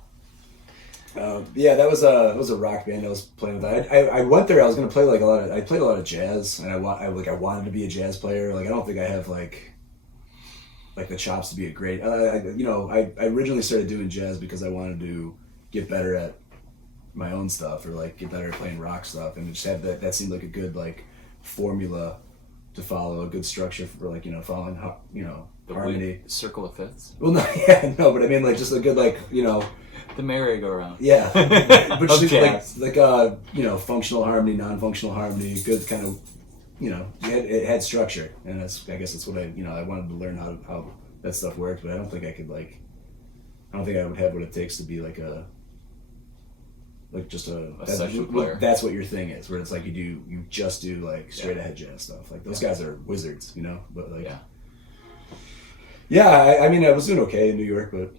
Yeah, that was a rock band I was playing with. I went there. I was gonna play like I played a lot of jazz, and I wanted to be a jazz player. Like I don't think I have like the chops to be a great. I originally started doing jazz because I wanted to get better at my own stuff, or like get better at playing rock stuff, and it just had that seemed like a good like formula to follow, a good structure for like following The harmony. Circle of fifths. Well, no, but I mean like just a good like The merry-go-round. Yeah, but Of just jazz. like functional harmony, non-functional harmony, good kind of, it had structure, and I guess that's what I wanted to learn how that stuff worked, but I don't think I could I don't think I would have what it takes to be just a session player. That's what your thing is, where it's like you just do like straight ahead jazz stuff. Like those guys are wizards, but like I mean I was doing okay in New York, but.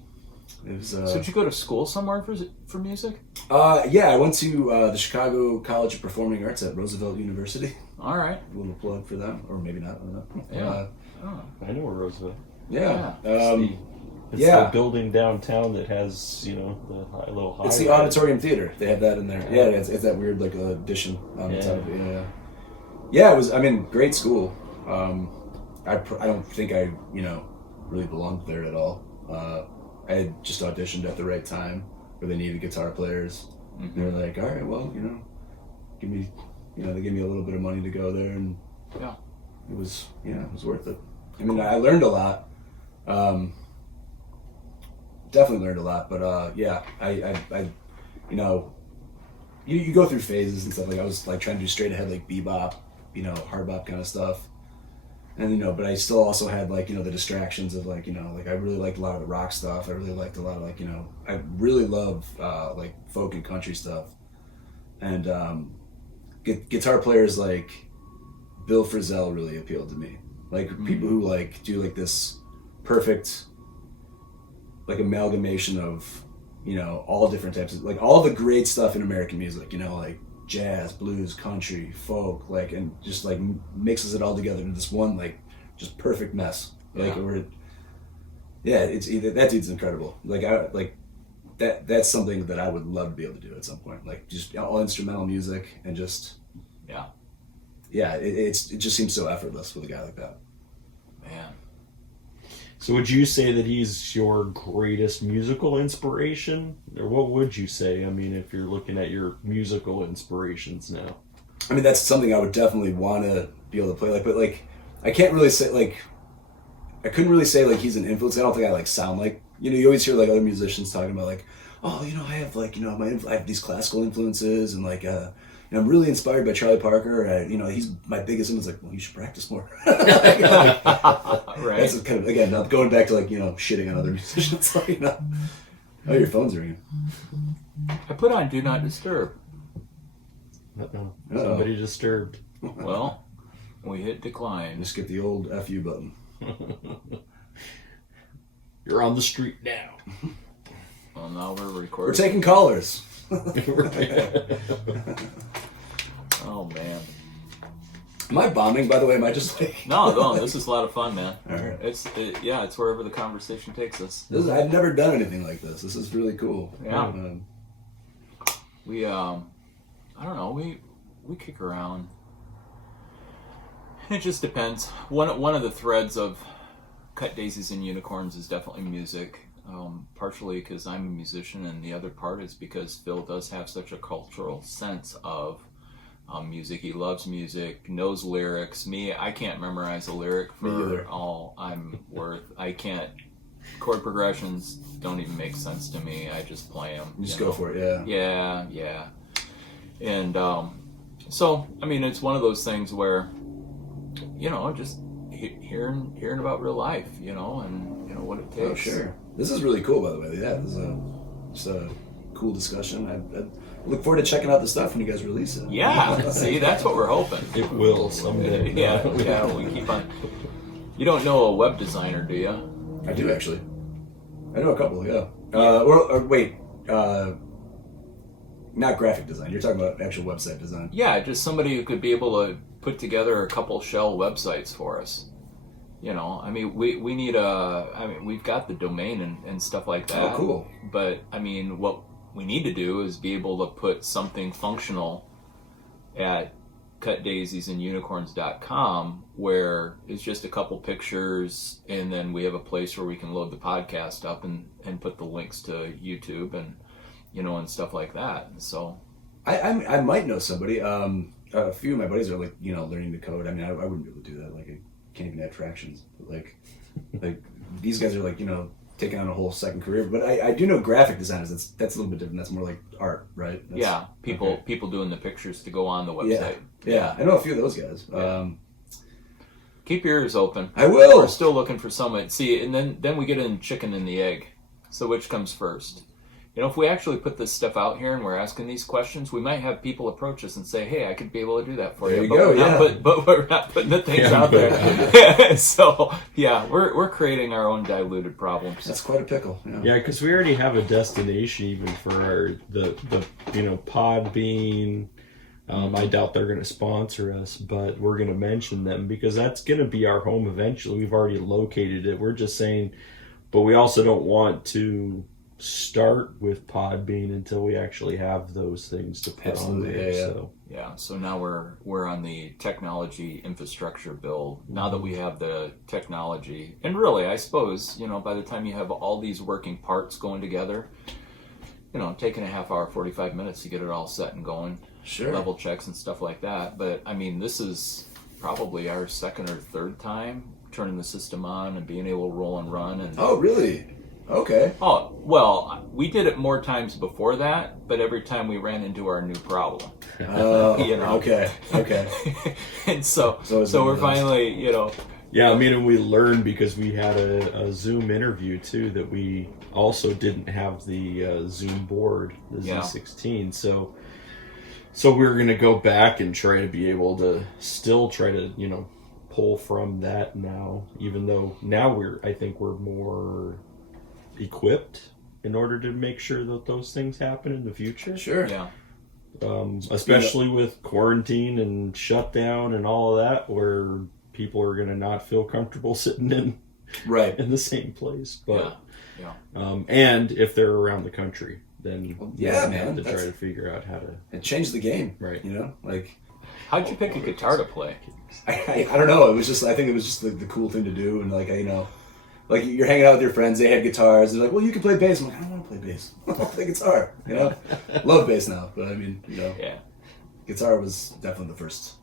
It was, So did you go to school somewhere for music? Yeah, I went to the Chicago College of Performing Arts at Roosevelt University. All right. A little plug for them, or maybe not. I don't know. Yeah. I know where Roosevelt. Yeah. It's the building downtown that has the little high. It's the auditorium theater. They have that in there. Yeah, it's that weird like addition on the top of it. Yeah. Yeah, it was. I mean, great school. I don't think I really belonged there at all. I had just auditioned at the right time where they needed guitar players. Mhm. They were like, all right, well, they gave me a little bit of money to go there, and Yeah. it was worth it. I mean, I learned a lot. Definitely learned a lot, but I you go through phases and stuff. Like I was like trying to do straight ahead like bebop, hard bop kind of stuff. And but I still also had like the distractions of like like I really liked a lot of the rock stuff. I really liked a lot of like I really love like folk and country stuff. And guitar players like Bill Frisell really appealed to me. Like people who like do like this perfect like amalgamation of all different types of like all the great stuff in American music. Like jazz, blues, country, folk, like, and just like mixes it all together into this one like just perfect mess. Like it's either that dude's incredible. Like that's something that I would love to be able to do at some point. Like just all instrumental music and just it just seems so effortless with a guy like that. Man. So would you say that he's your greatest musical inspiration? Or what would you say? I mean, if you're looking at your musical inspirations now. I mean, that's something I would definitely want to be able to play like, but like, I can't really say like, I couldn't really say like he's an influence. I don't think I like sound like, you always hear like other musicians talking about like, oh, I have like, I have these classical influences and like, I'm really inspired by Charlie Parker. He's my biggest influence. Like, well, you should practice more. Right. That's kind of again going back to like shitting on other musicians. Like, oh, your phone's ringing. I put on Do Not Disturb. Uh-oh. Somebody disturbed. Well, we hit decline. Just get the old FU button. You're on the street now. Well, now we're We're recording. taking callers. Oh man. Am I bombing, by the way? Am I just like... No, this is a lot of fun, man. All right. It's wherever the conversation takes us. I've never done anything like this. This is really cool. Yeah. We I don't know, we kick around. It just depends. One of the threads of Cut Daisies and Unicorns is definitely music. Partially because I'm a musician, and the other part is because Phil does have such a cultural sense of music. He loves music, knows lyrics. Me, I can't memorize a lyric for all I'm worth. I can't. Chord progressions don't even make sense to me. I just play them. You just go for it, yeah. Yeah. And so, I mean, it's one of those things where, just hearing about real life, and what it takes. Oh, sure. This is really cool, by the way. Yeah, this is just a cool discussion. I look forward to checking out the stuff when you guys release it. Yeah, see, that's what we're hoping. It will someday. Yeah, we keep on. You don't know a web designer, do you? I do, actually. I know a couple, yeah. Or wait, not graphic design. You're talking about actual website design. Yeah, just somebody who could be able to put together a couple shell websites for us. I mean, we need we've got the domain and stuff like that. Oh, cool. But, I mean, what we need to do is be able to put something functional at cutdaisiesandunicorns.com where it's just a couple pictures, and then we have a place where we can load the podcast up and put the links to YouTube and, and stuff like that. So I might know somebody. A few of my buddies are like, learning to code. I mean, I wouldn't be able to do that. Like, I can't even add fractions. But like these guys are like, taking on a whole second career. But I do know graphic designers. That's a little bit different. That's more like art, right? People doing the pictures to go on the website. Yeah. I know a few of those guys. Yeah. Keep your ears open. I will. We're still looking for someone. See, and then we get in chicken and the egg. So which comes first? If we actually put this stuff out here and we're asking these questions, we might have people approach us and say, "Hey, I could be able to do that for there you." But but we're not putting the things out there. So we're creating our own diluted problems. That's quite a pickle. Yeah, because we already have a destination even for the Podbean. I doubt they're going to sponsor us, but we're going to mention them because that's going to be our home eventually. We've already located it. We're just saying, but we also don't want to start with Podbean until we actually have those things to put on Absolutely, there. yeah. So Yeah, so now we're on the technology infrastructure build. Now that we have the technology, and really, I suppose, by the time you have all these working parts going together, taking a half hour, 45 minutes to get it all set and going, Sure. level checks and stuff like that. But I mean, this is probably our second or third time turning the system on and being able to roll and run. And Oh, really? Okay. oh, well, we did it more times before that, but every time we ran into our new problem. Okay. And so So it's we're one of those. finally, yeah, I mean, and we learned because we had a Zoom interview too that we also didn't have the Zoom board, the Yeah. Z16. So we're gonna go back and try to be able to still try to pull from that now, even though now I think we're more equipped in order to make sure that those things happen in the future. Sure. yeah. Especially with quarantine and shutdown and all of that, where people are going to not feel comfortable sitting Right. in the same place. But Yeah. and if they're around the country, then yeah, we man, have to that's- try to figure out how to. It changed the game. Right. Like How'd you pick a guitar to play? I don't know. It was just I think it was just the cool thing to do, and like like you're hanging out with your friends. They had guitars. They're like, well, you can play bass. I'm like, I don't want to play bass. I'll play guitar. Love bass now, but I mean, Yeah. guitar was definitely the first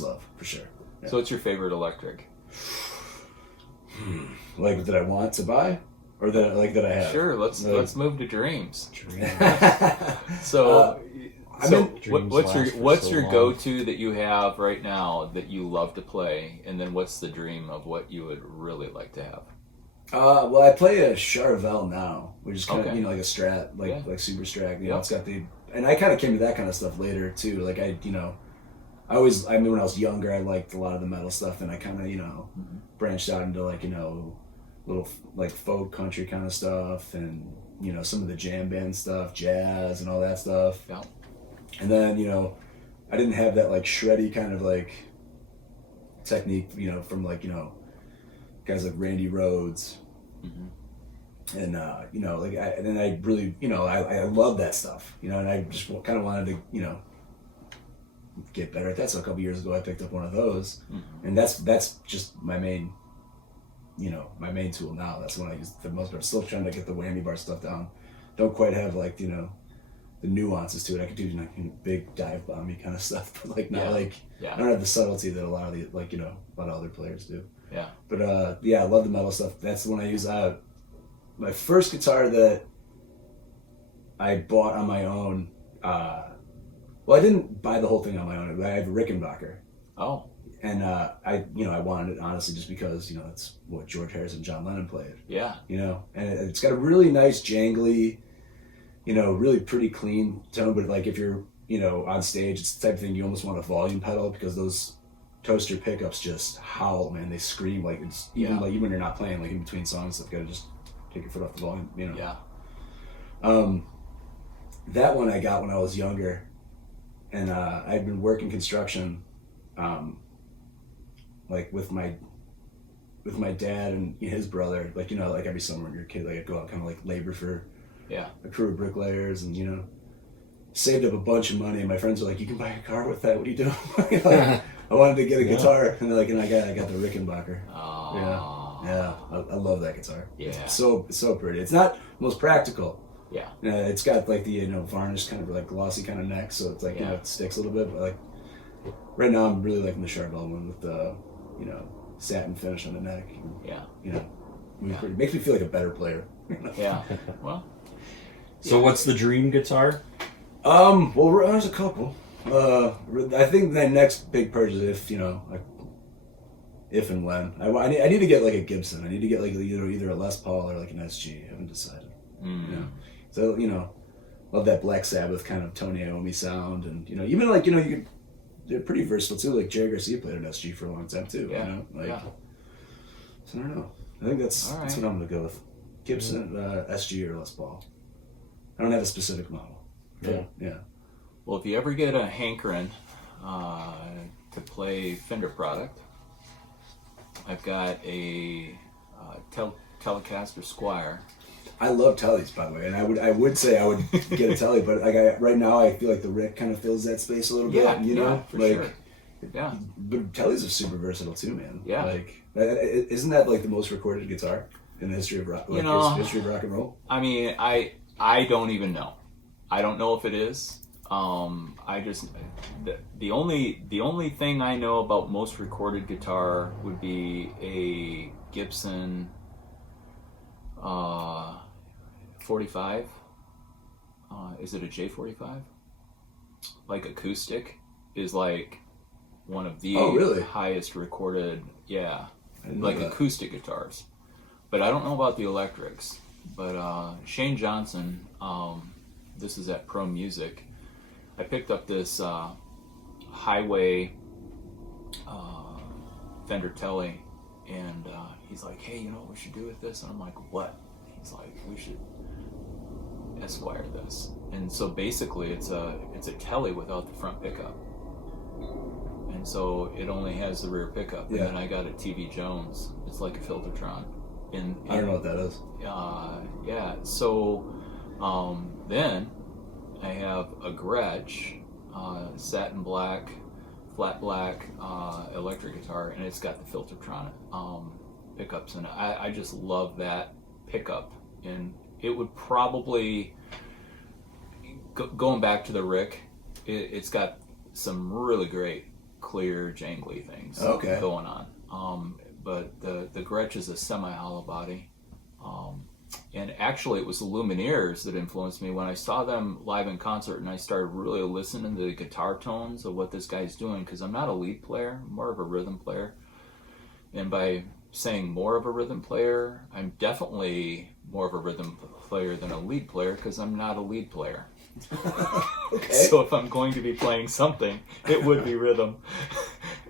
love for sure. So what's your favorite electric? Like that I want to buy, or that I have. Sure, let's move to dreams. So So, Dreams what's last for what's so your long. go-to that you have right now that you love to play, and then what's the dream of what you would really like to have? well, I play a Charvel now, which is kind Okay. of like a Strat, Yeah. like Super Strat. Yeah. It's got and I kind of came to that kind of stuff later too. Like I mean, when I was younger, I liked a lot of the metal stuff, and I kind of branched out into like little like folk country kind of stuff, and some of the jam band stuff, jazz, and all that stuff. Yeah. And then I didn't have that like shreddy kind of like technique, from like guys like Randy Rhoads, and and then I really I love that stuff, and I just kind of wanted to get better at that. So a couple years ago, I picked up one of those, and that's just my main tool now. That's when I use for the most part. I'm still trying to get the whammy bar stuff down. Don't quite have like the nuances to it. I could do big dive bomby kind of stuff, but like not I don't have the subtlety that a lot of a lot of other players do. Yeah. But I love the metal stuff. That's the one I use. My first guitar that I bought on my own. Well, I didn't buy the whole thing on my own. I have a Rickenbacker. Oh. And I wanted it honestly just because that's what George Harrison and John Lennon played. Yeah. And it's got a really nice jangly, really pretty clean tone. But like if you're on stage, it's the type of thing you almost want a volume pedal, because those toaster pickups just howl, man. They scream like it's even when you're not playing, like in between songs, you've got to just take your foot off the volume. Yeah. That one I got when I was younger, and I'd been working construction. Like with my dad and his brother, like like every summer when you're a kid, like I'd go out kind of like labor for a crew of bricklayers, and saved up a bunch of money. And my friends were like, "You can buy a car with that. What are you doing?" I wanted to get a guitar, and I got the Rickenbacker. Oh. Yeah, I love that guitar. Yeah. It's so pretty. It's not most practical. Yeah. It's got like the varnished kind of like glossy kind of neck, so it's like it sticks a little bit. But like right now, I'm really liking the Charvel one with the satin finish on the neck. It makes me feel like a better player. Yeah. Well. So what's the dream guitar? Well, there's a couple. I think my next big purchase, if and when I need to get like a Gibson. I need to get like either a Les Paul or like an SG. I haven't decided. So love that Black Sabbath kind of Tony Iommi sound, and even like they're pretty versatile too. Like Jerry Garcia played an SG for a long time too. Yeah. So I don't know. I think that's All right. that's what I'm gonna go with. Gibson, SG or Les Paul. I don't have a specific model. Yeah. Well, if you ever get a hankering to play Fender product, I've got a Telecaster Squire I love tellies, by the way, and I would say I would get a telly, but like right now I feel like the Rick kind of fills that space a little bit. You know, for like, sure. Yeah. But tellies are super versatile too, man. Yeah. Like, isn't that like the most recorded guitar in the history of rock? Like, history of rock and roll. I mean, I don't even know. I don't know if it is. I just the only thing I know about most recorded guitar would be a Gibson 45. Is it a J45? Like acoustic is like one of the highest recorded, like acoustic guitars. But I don't know about the electrics. But Shane Johnson, this is at Pro Music. I picked up this Highway Fender Telly, and he's like, "Hey, you know what we should do with this?" And I'm like, "What?" He's like, "We should S-wire this." And so basically, it's a Telly without the front pickup, and so it only has the rear pickup. And then I got a TV Jones. It's like a Filtertron. I don't know what that is. Yeah. So then I have a Gretsch, satin black, flat black electric guitar, and it's got the Filtertron pickups in it. I just love that pickup, and it would probably going back to the Rick. It's got some really great clear jangly things going on. But the Gretsch is a semi-hollow body. And actually, it was the Lumineers that influenced me when I saw them live in concert, and I started really listening to the guitar tones of what this guy's doing, because I'm not a lead player, I'm more of a rhythm player. And by saying more of a rhythm player, I'm definitely more of a rhythm player than a lead player, because I'm not a lead player. So if I'm going to be playing something, it would be rhythm.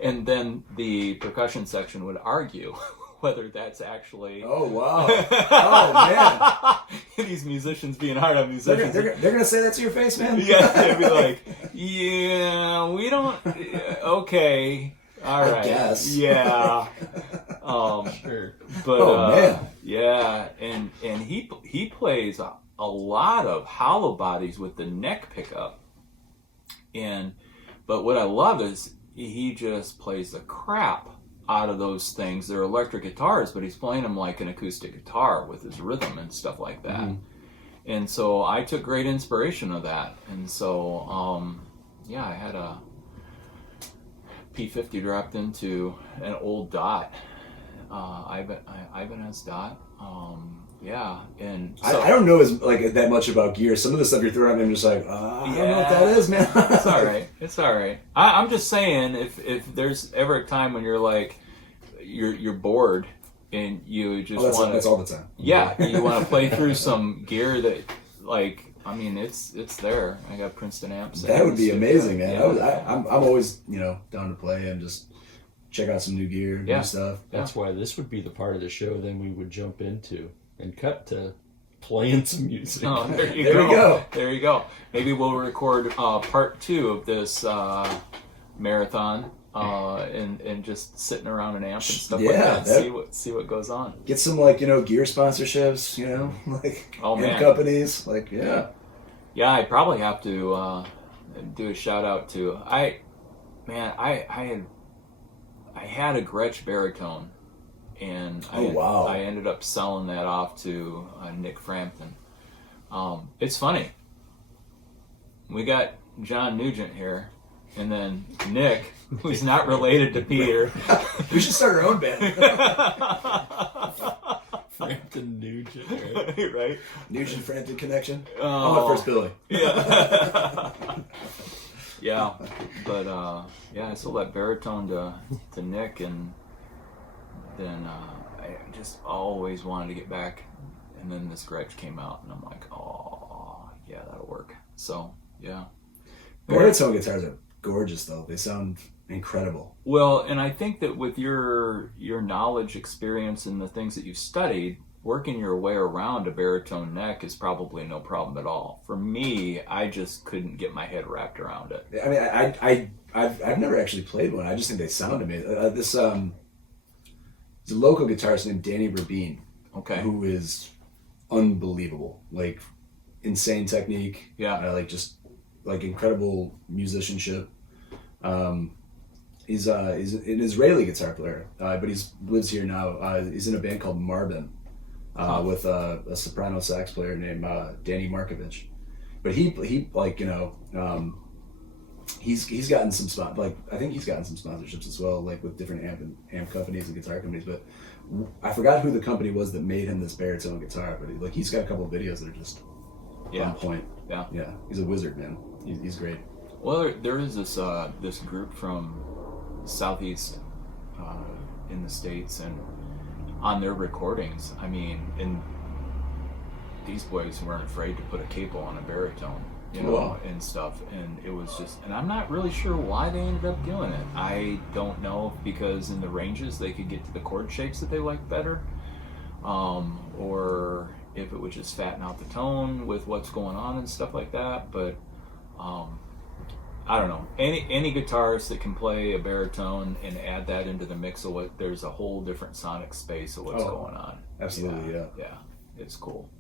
And then the percussion section would argue whether that's actually... Oh, wow. Oh, man. These musicians being hard on musicians. They're going to say that to your face, man? Yeah, they'd be like, yeah, we don't... Okay, all right. I guess. Yeah. Sure. But, man. Yeah, and he plays a lot of hollow bodies with the neck pickup. But what I love is he just plays the crap out of those things. They're electric guitars, but he's playing them like an acoustic guitar with his rhythm and stuff like that. Mm-hmm. And so I took great inspiration of that. And so, I had a P50 dropped into an old Dot, Ibanez Dot. And so, I don't know that much about gear. Some of the stuff you're throwing at me, I'm just like, I don't know what that is, man. It's all right. I'm just saying, if there's ever a time when you're like, you're bored and you just want to... That's all the time. Yeah, you want to play through some gear that, like, I mean, it's there. I got Princeton amps. That would be amazing, man. Yeah. I'm always, down to play and just check out some new gear, new stuff. That's why this would be the part of the show then we would jump into and cut to playing some music. Oh, there you go. There you go. Maybe we'll record part 2 of this marathon and just sitting around an amp and stuff like that. See what goes on. Get some gear sponsorships. Amp companies. Yeah, I probably have to do a shout out to I had a Gretsch baritone. And I ended up selling that off to Nick Frampton. It's funny. We got John Nugent here, and then Nick, who's not related to Peter. We should start our own band. Frampton Nugent, right? Nugent Frampton connection. I'm the first Billy. Yeah. Yeah, but I sold that baritone to Nick, and then I just always wanted to get back, and then this Gretsch came out, and I'm like, oh, yeah, that'll work. So, yeah. Baritone guitars are gorgeous, though. They sound incredible. Well, and I think that with your knowledge, experience, and the things that you've studied, working your way around a baritone neck is probably no problem at all. For me, I just couldn't get my head wrapped around it. I mean, I've never actually played one. I just think they sound amazing. There's a local guitarist named Danny Rabin, who is unbelievable. Like insane technique. Yeah. Like just like incredible musicianship. He's an Israeli guitar player, but lives here now. He's in a band called Marbin with a soprano sax player named Danny Markovich. But he like, you know, he's gotten some I think he's gotten some sponsorships as well, like with different amp companies and guitar companies. But I forgot who the company was that made him this baritone guitar. But he's got a couple of videos that are just on point. Yeah. Yeah. He's a wizard, man. He's great. Well, there is this group from Southeast in the States, and on their recordings, I mean, and these boys weren't afraid to put a capo on a baritone, you know, Wow. and stuff, and it was just, and I'm not really sure why they ended up doing it. I don't know if because in the ranges they could get to the chord shapes that they liked better, or if it would just fatten out the tone with what's going on and stuff like that, but I don't know. Any guitarist that can play a baritone and add that into the mix of what, there's a whole different sonic space of what's going on. Absolutely, yeah. Yeah, it's cool.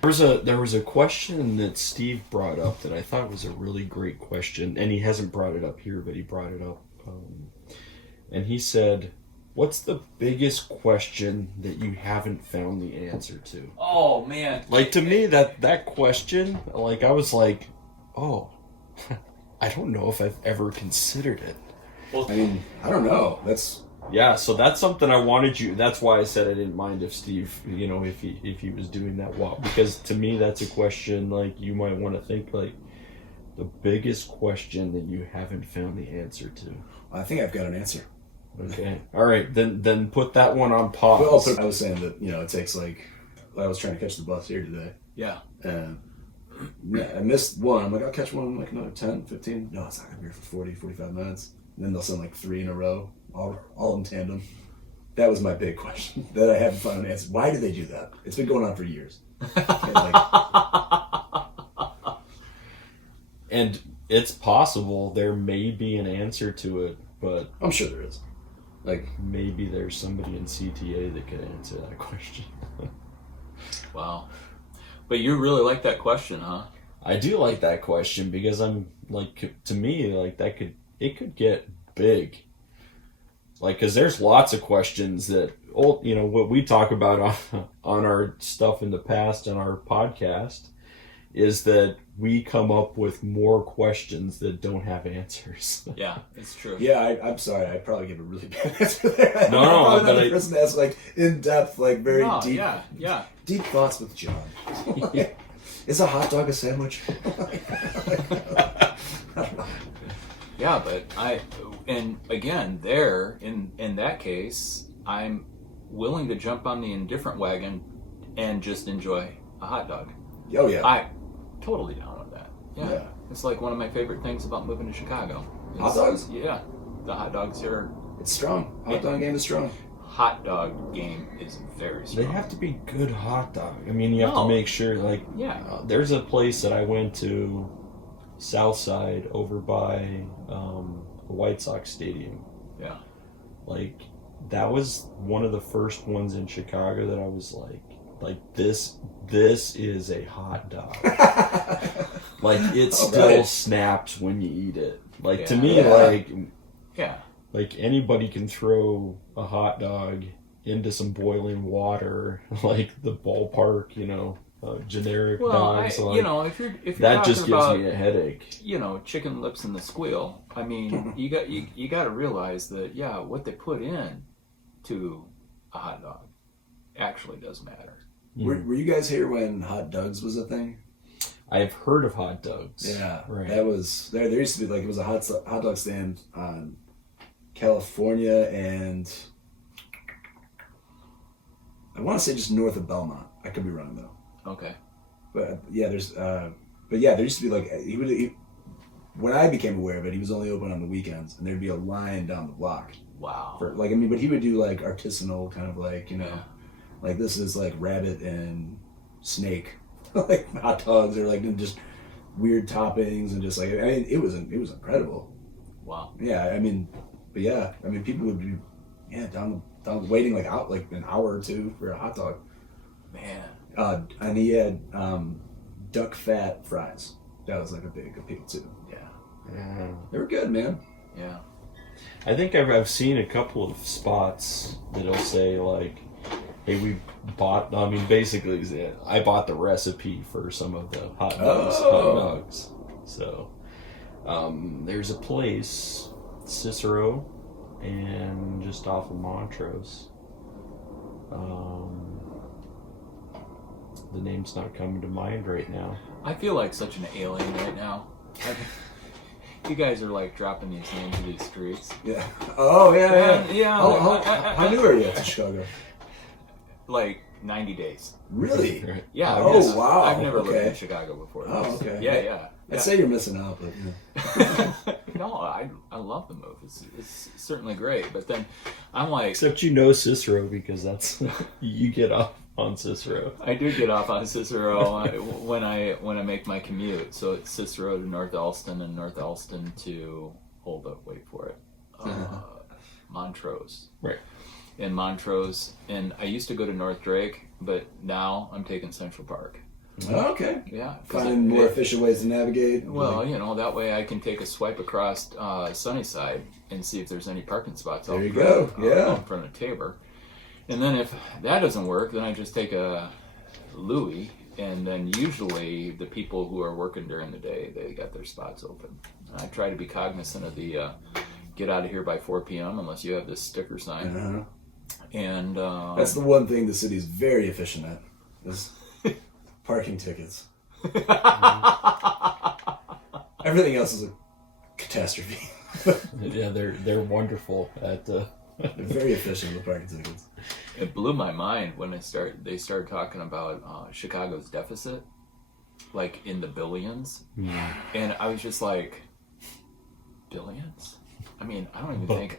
There was a question that Steve brought up that I thought was a really great question, and he hasn't brought it up here, but he brought it up, and he said, "What's the biggest question that you haven't found the answer to?" Oh man! Like, to me, that question, like, I was like, oh. I don't know if I've ever considered it. Well, I mean, I don't know. Yeah, so that's something I wanted you. That's why I said I didn't mind if Steve, you know, if he was doing that well, because to me that's a question like you might want to think like the biggest question that you haven't found the answer to. I think I've got an answer. Okay, all right, then put that one on pause. Well, I was saying that, you know, it takes like I was trying to catch the bus here today. Yeah. And I missed one. I'm like, I'll catch one in like another 10, 15. No, it's not going to be here for 40, 45 minutes. And then they'll send like 3 in a row, all in tandem. That was my big question that I haven't found an answer. Why did they do that? It's been going on for years. And it's possible there may be an answer to it, but I'm sure there is. Like, maybe there's somebody in CTA that could answer that question. Wow. But you really like that question, huh? I do like that question because I'm like, to me, like it could get big. Like, because there's lots of questions that, you know, what we talk about on our stuff in the past on our podcast is that we come up with more questions that don't have answers. Yeah, it's true. yeah, I'm sorry. I probably give a really bad answer there. No, I'm probably but not the person to ask like in depth, like very deep. Yeah. Deep thoughts with John. Is a hot dog a sandwich? Yeah, but and again, there, in that case, I'm willing to jump on the indifferent wagon and just enjoy a hot dog. Oh, yeah. I totally down with that. Yeah. It's like one of my favorite things about moving to Chicago. Hot dogs? Yeah. The hot dogs here. It's strong. Hot dog game is strong. Hot dog game is very strong. They have to be good hot dog. I mean, you have to make sure, like, there's a place that I went to, South Side, over by the White Sox Stadium. Yeah. Like, that was one of the first ones in Chicago that I was like this is a hot dog. Like, it still snaps when you eat it. Like, to me, like anybody can throw a hot dog into some boiling water, like the ballpark, you know, generic dogs. You know, if you're that just gives about, me a headache. You know, chicken lips and the squeal. I mean, you got to realize that what they put in to a hot dog actually does matter. Were you guys here when hot dogs was a thing? I've heard of hot dogs. Yeah, right. That was there. There used to be like it was a hot dog stand on California and I want to say just north of Belmont. I could be wrong though. Okay. But yeah, there used to be like he when I became aware of it, he was only open on the weekends, and there'd be a line down the block. Wow. For like, I mean, but he would do like artisanal kind of like, you know, like this is like rabbit and snake, like hot dogs, or like just weird toppings and just like, I mean, it was incredible. Wow. Yeah, I mean, but yeah, I mean, people would be down waiting like out like an hour or two for a hot dog. Man. And he had duck fat fries. That was like a big appeal too. Yeah. They were good, man. Yeah. I think I've seen a couple of spots that'll say like, "Hey, we bought." I mean, basically, I bought the recipe for some of the hot dogs. So, there's a place, Cicero, and just off of Montrose. The name's not coming to mind right now. I feel like such an alien right now. You guys are like dropping these names of these streets. Yeah. Oh, yeah. Yeah. How new are you to Chicago? Like 90 days. Really? Yeah. Oh, wow. I've never lived Okay. in Chicago before. Oh, okay. Yeah. I'd say you're missing out, but yeah. No, I love the move. It's certainly great. But then I'm like, Except you know Cicero because that's you get off on Cicero. I do get off on Cicero when I make my commute. So it's Cicero to North Elston and North Elston to wait for it, Montrose. Right. In Montrose, and I used to go to North Drake, but now I'm taking Central Park. Oh, okay. Yeah, Finding more efficient ways to navigate. Well, that way I can take a swipe across Sunnyside and see if there's any parking spots out There you go. Yeah. in front of Tabor. And then if that doesn't work, then I just take a Louis, and then usually the people who are working during the day, they got their spots open. I try to be cognizant of the get out of here by 4 p.m. unless you have this sticker sign. Uh-huh. And That's the one thing the city is very efficient at, is parking tickets. Everything else is a catastrophe. Yeah, they're wonderful at. They're very efficient with parking tickets. it blew my mind when they started talking about Chicago's deficit, like in the billions, and I was just like, billions? I mean, I don't even think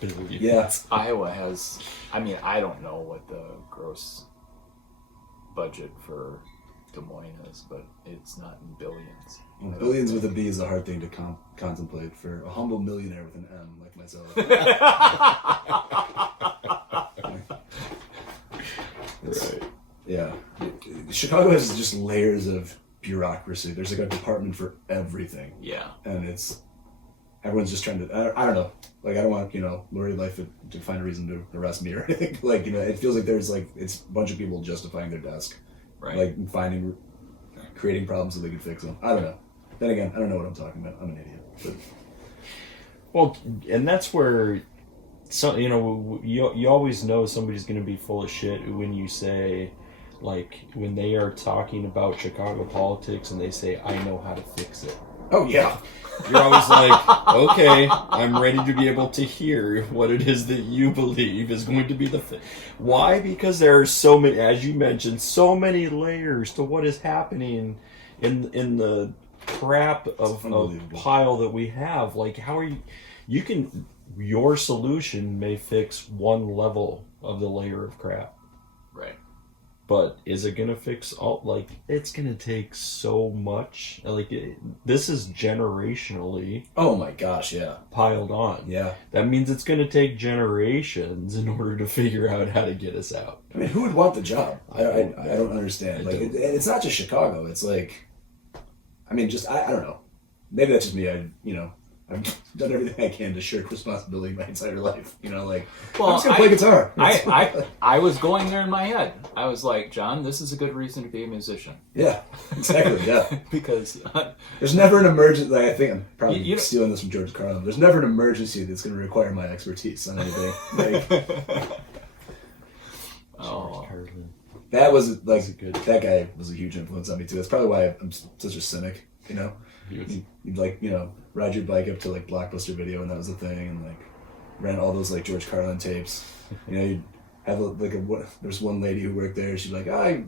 billions. Yeah. Iowa has. I mean, I don't know what the gross budget for Des Moines is, but it's not in billions. Billions with a B is a hard thing to contemplate for a humble millionaire with an M like myself. Right. Yeah. Chicago has just layers of bureaucracy. There's like a department for everything. Yeah. And everyone's just trying to, I don't know. Like, I don't want, Lori Lightfoot to find a reason to arrest me or anything. Like, it feels like there's like, it's a bunch of people justifying their desk. Right. Like, creating problems so they can fix them. I don't know. Then again, I don't know what I'm talking about. I'm an idiot. But. Well, and that's where, you always know somebody's going to be full of shit when you say, like, when they are talking about Chicago politics and they say, I know how to fix it. Oh, yeah. You're always like, okay, I'm ready to be able to hear what it is that you believe is going to be the Why? Because there are so many, as you mentioned, so many layers to what is happening in the crap of pile that we have. Like, how are your solution may fix one level of the layer of crap. Right. But is it going to fix all? Like, it's going to take so much. Like, this is generationally. Oh my gosh, yeah. Piled on. Yeah. That means it's going to take generations in order to figure out how to get us out. I mean, who would want the job? I don't understand. And it's not just Chicago. It's like, I mean, just, I don't know. Maybe that's just me. I've done everything I can to shirk responsibility my entire life. I'm just gonna play guitar. I was going there in my head. I was like, John, this is a good reason to be a musician. Yeah, exactly. Yeah, because there's never an emergency. Like, I think I'm probably stealing this from George Carlin. There's never an emergency that's going to require my expertise on anything. That was like that guy was a huge influence on me too. That's probably why I'm such a cynic. You'd ride your bike up to like Blockbuster Video, and that was the thing, and like ran all those like George Carlin tapes. You'd have there's one lady who worked there. She'd be like, "Oh,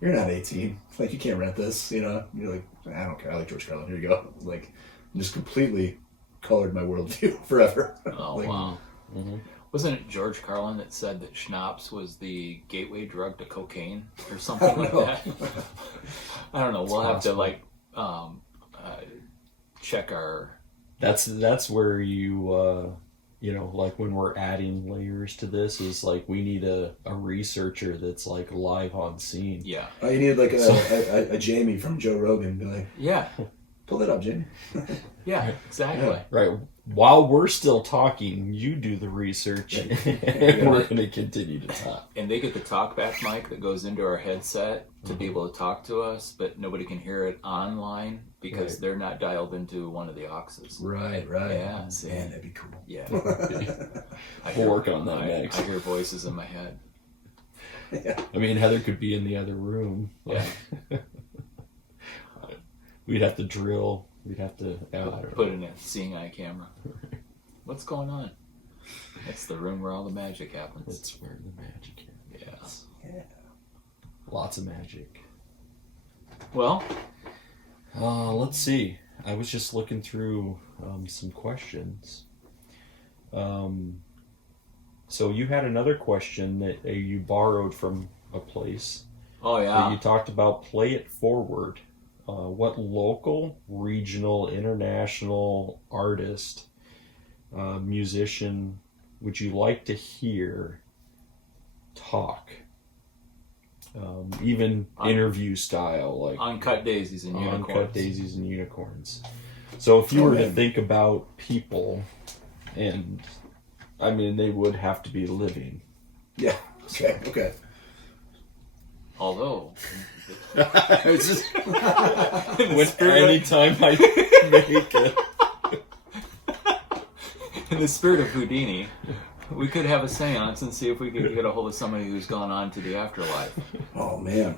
you're not 18. Like, you can't rent this." And you're like, "I don't care. I like George Carlin. Here you go." Like, just completely colored my worldview forever. Oh wow. Mm-hmm. Wasn't it George Carlin that said that schnapps was the gateway drug to cocaine or something like that? I don't know. We'll have to check our. That's where you like when we're adding layers to this, is like we need a researcher that's like live on scene. Yeah. Oh, you need like a Jamie from Joe Rogan. Be like, Yeah. pull it up, Jamie. Yeah, exactly. Yeah. Right. While we're still talking, you do the research, and we're going to continue to talk. And they get the talkback mic that goes into our headset to be able to talk to us, but nobody can hear it online because they're not dialed into one of the auxes. Right. Yeah. Man, that'd be cool. Yeah. We'll work on that I next. hear voices in my head. Yeah. I mean, Heather could be in the other room. Yeah. We'd have to drill. We'd have to Put in a seeing eye camera. What's going on? It's the room where all the magic happens. That's where the magic is. Yeah. Lots of magic. Well, let's see. I was just looking through some questions. So you had another question that you borrowed from a place. oh That yeah. you talked about play it forward. What local, regional, international artist, musician would you like to hear talk? Even interview style, like Uncut Daisies and Unicorns. Uncut Daisies and Unicorns. So if you were to think about people, and I mean they would have to be living. Yeah. Okay. Although, It's just in the spirit anytime I make it. in the spirit of Houdini, we could have a seance and see if we could get a hold of somebody who's gone on to the afterlife. Oh man.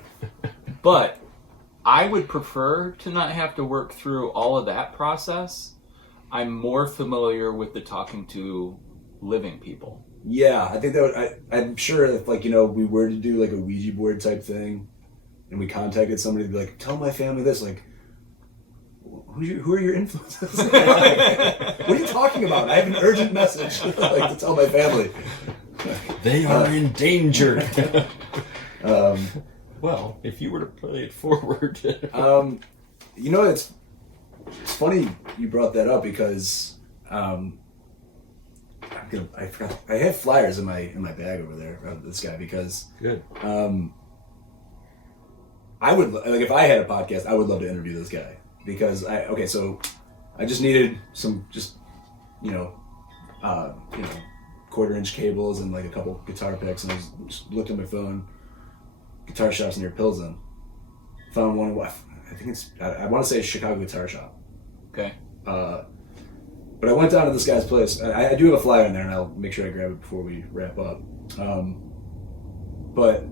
But I would prefer to not have to work through all of that process. I'm more familiar with the talking to living people. Yeah, I think that I'm sure if like we were to do like a Ouija board type thing, and we contacted somebody to be like, tell my family this, like, who are your influences? Like, what are you talking about? I have an urgent message like to tell my family. They are in danger. Um, Well, if you were to play it forward. it's funny you brought that up because I forgot I have flyers in my bag over there of this guy because Good. I would like if I had a podcast I would love to interview this guy because so I just needed some quarter-inch cables and like a couple guitar picks and I just looked at my phone, guitar shops near Pilsen, found one. I think it's I want to say Chicago Guitar Shop. Okay. But I went down to this guy's place. I do have a flyer in there, and I'll make sure I grab it before we wrap up. But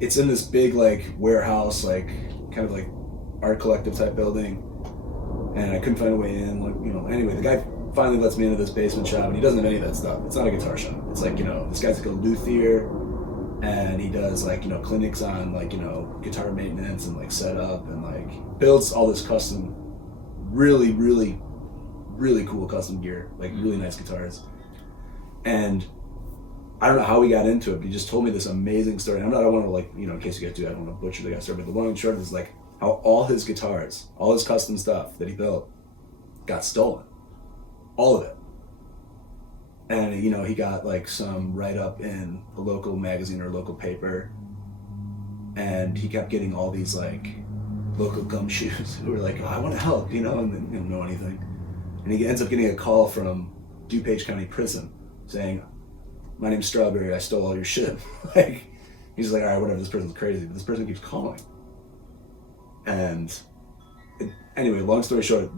it's in this big like warehouse, like kind of like art collective type building, and I couldn't find a way in. Like anyway, the guy finally lets me into this basement shop, and he doesn't have any of that stuff. It's not a guitar shop. It's like this guy's like a luthier, and he does like clinics on like guitar maintenance and like setup, and like builds all this custom, really cool custom gear, like really nice guitars. And I don't know how he got into it, but he just told me this amazing story. And I don't want to like, in case you guys do, I don't want to butcher the guy's story, but the long and short is like how all his guitars, all his custom stuff that he built got stolen. All of it. And he got like some write-up in a local magazine or a local paper. And he kept getting all these like local gumshoes who were like, oh, I want to help, and they don't know anything. And he ends up getting a call from DuPage County Prison saying, my name's Strawberry, I stole all your shit. Like, he's like, all right, whatever, this person's crazy, but this person keeps calling. And anyway, long story short,